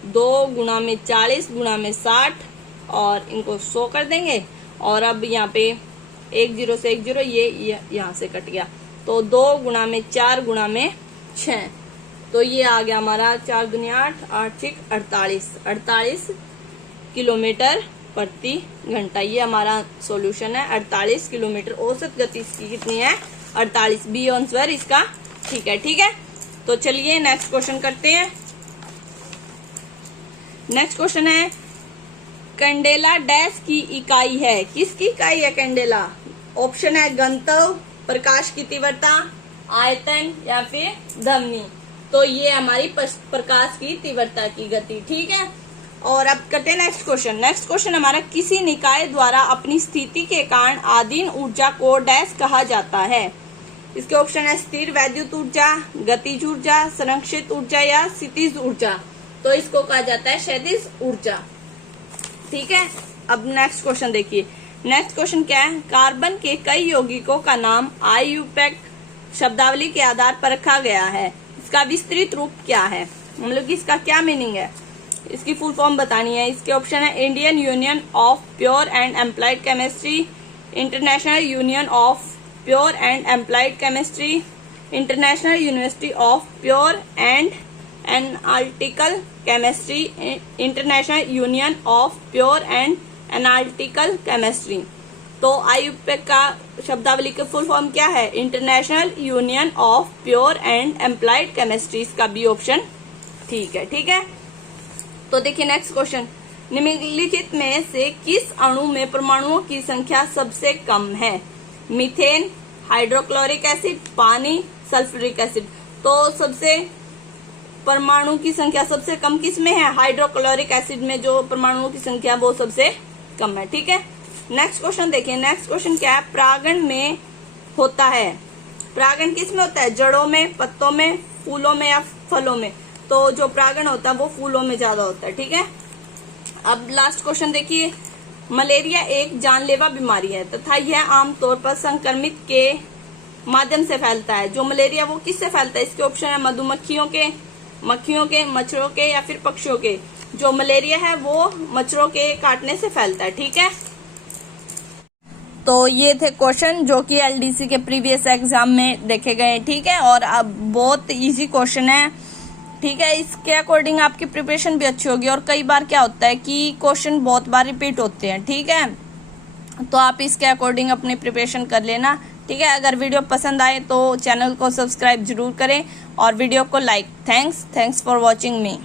2 गुना में 40 गुना में 60 और इनको 100 कर देंगे। और अब यहाँ पे 1 0 से 1 0, ये यहाँ से कट गया, तो 2 गुना में 4 गुना में 6, तो ये आ गया हमारा 4 दूनी 8 8 6 48 किलोमीटर प्रति घंटा। ये हमारा सॉल्यूशन है, 48 किलोमीटर औसत गति इसकी कितनी है 48, बी आंसर इसका ठीक है। तो चलिए नेक्स्ट क्वेश्चन करते हैं। नेक्स्ट क्वेश्चन है, कैंडेला डैश की इकाई है, किसकी इकाई है कैंडेला। ऑप्शन है घनत्व, प्रकाश की तीव्रता, आयतन या फिर ध्वनि। तो ये हमारी प्रकाश की तीव्रता की गति, ठीक है। और अब करते हैं नेक्स्ट क्वेश्चन। नेक्स्ट क्वेश्चन हमारा, किसी निकाय द्वारा अपनी स्थिति के कारण आधीन ऊर्जा को डैश कहा जाता है। इसके ऑप्शन है स्थिर वैद्युत ऊर्जा, गतिज ऊर्जा, संरक्षित ऊर्जा या स्थितिज ऊर्जा। तो इसको कहा जाता है क्षैतिज ऊर्जा। ठीक है, अब नेक्स्ट क्वेश्चन देखिए। नेक्स्ट क्वेश्चन क्या है, कार्बन के कई यौगिकों का नाम IUPAC शब्दावली के आधार पर रखा गया है। इसका विस्तृत रूप क्या है, मतलब कि इसका क्या मीनिंग है, इसकी फुल फॉर्म बतानी है। इसके ऑप्शन है Indian union of pure and employed chemistry, international union of pure and employed chemistry, international university of pure and analytical chemistry, international union of pure and analytical chemistry. तो IUPAC का शब्दावली का full form क्या है, international union of pure and employed chemistry. इसका B option ठीक है। ठीक है, तो देखिए नेक्स्ट क्वेश्चन, निम्नलिखित में से किस अणु में परमाणुओं की संख्या सबसे कम है। मीथेन, हाइड्रोक्लोरिक एसिड, पानी, सल्फ्यूरिक एसिड। तो सबसे परमाणु की संख्या सबसे कम किस में है, हाइड्रोक्लोरिक एसिड में जो परमाणुओं की संख्या वो सबसे कम है। ठीक है, नेक्स्ट क्वेश्चन देखिए। नेक्स्ट क्वेश्चन क्या है, परागण में होता है, परागण किस में होता है, जड़ों में, पत्तों में, फूलों में या फलों में। तो जो परागण होता है वो फूलों में ज्यादा होता है। ठीक है, अब लास्ट क्वेश्चन देखिए, मलेरिया एक जानलेवा बीमारी है तथा यह आमतौर पर संक्रमित के माध्यम से फैलता है। जो मलेरिया वो किससे फैलता है, इसके ऑप्शन है मधुमक्खियों के, मक्खियों के, मच्छरों के या फिर पक्षियों के। जो मलेरिया है वो मच्छरों के काटने से फैलता है। ठीक है, तो ये थे क्वेश्चन जो कि LDC के प्रीवियस एग्जाम में देखे गए। ठीक है, और अब बहुत इजी क्वेश्चन है। ठीक है, इसके अकॉर्डिंग आपकी प्रिपरेशन भी अच्छी होगी। और कई बार क्या होता है कि क्वेश्चन बहुत बार रिपीट होते हैं। ठीक है, तो आप इसके अकॉर्डिंग अपनी प्रिपरेशन कर लेना। ठीक है, अगर वीडियो पसंद आए तो चैनल को सब्सक्राइब जरूर करें और वीडियो को like. Thanks for watching me.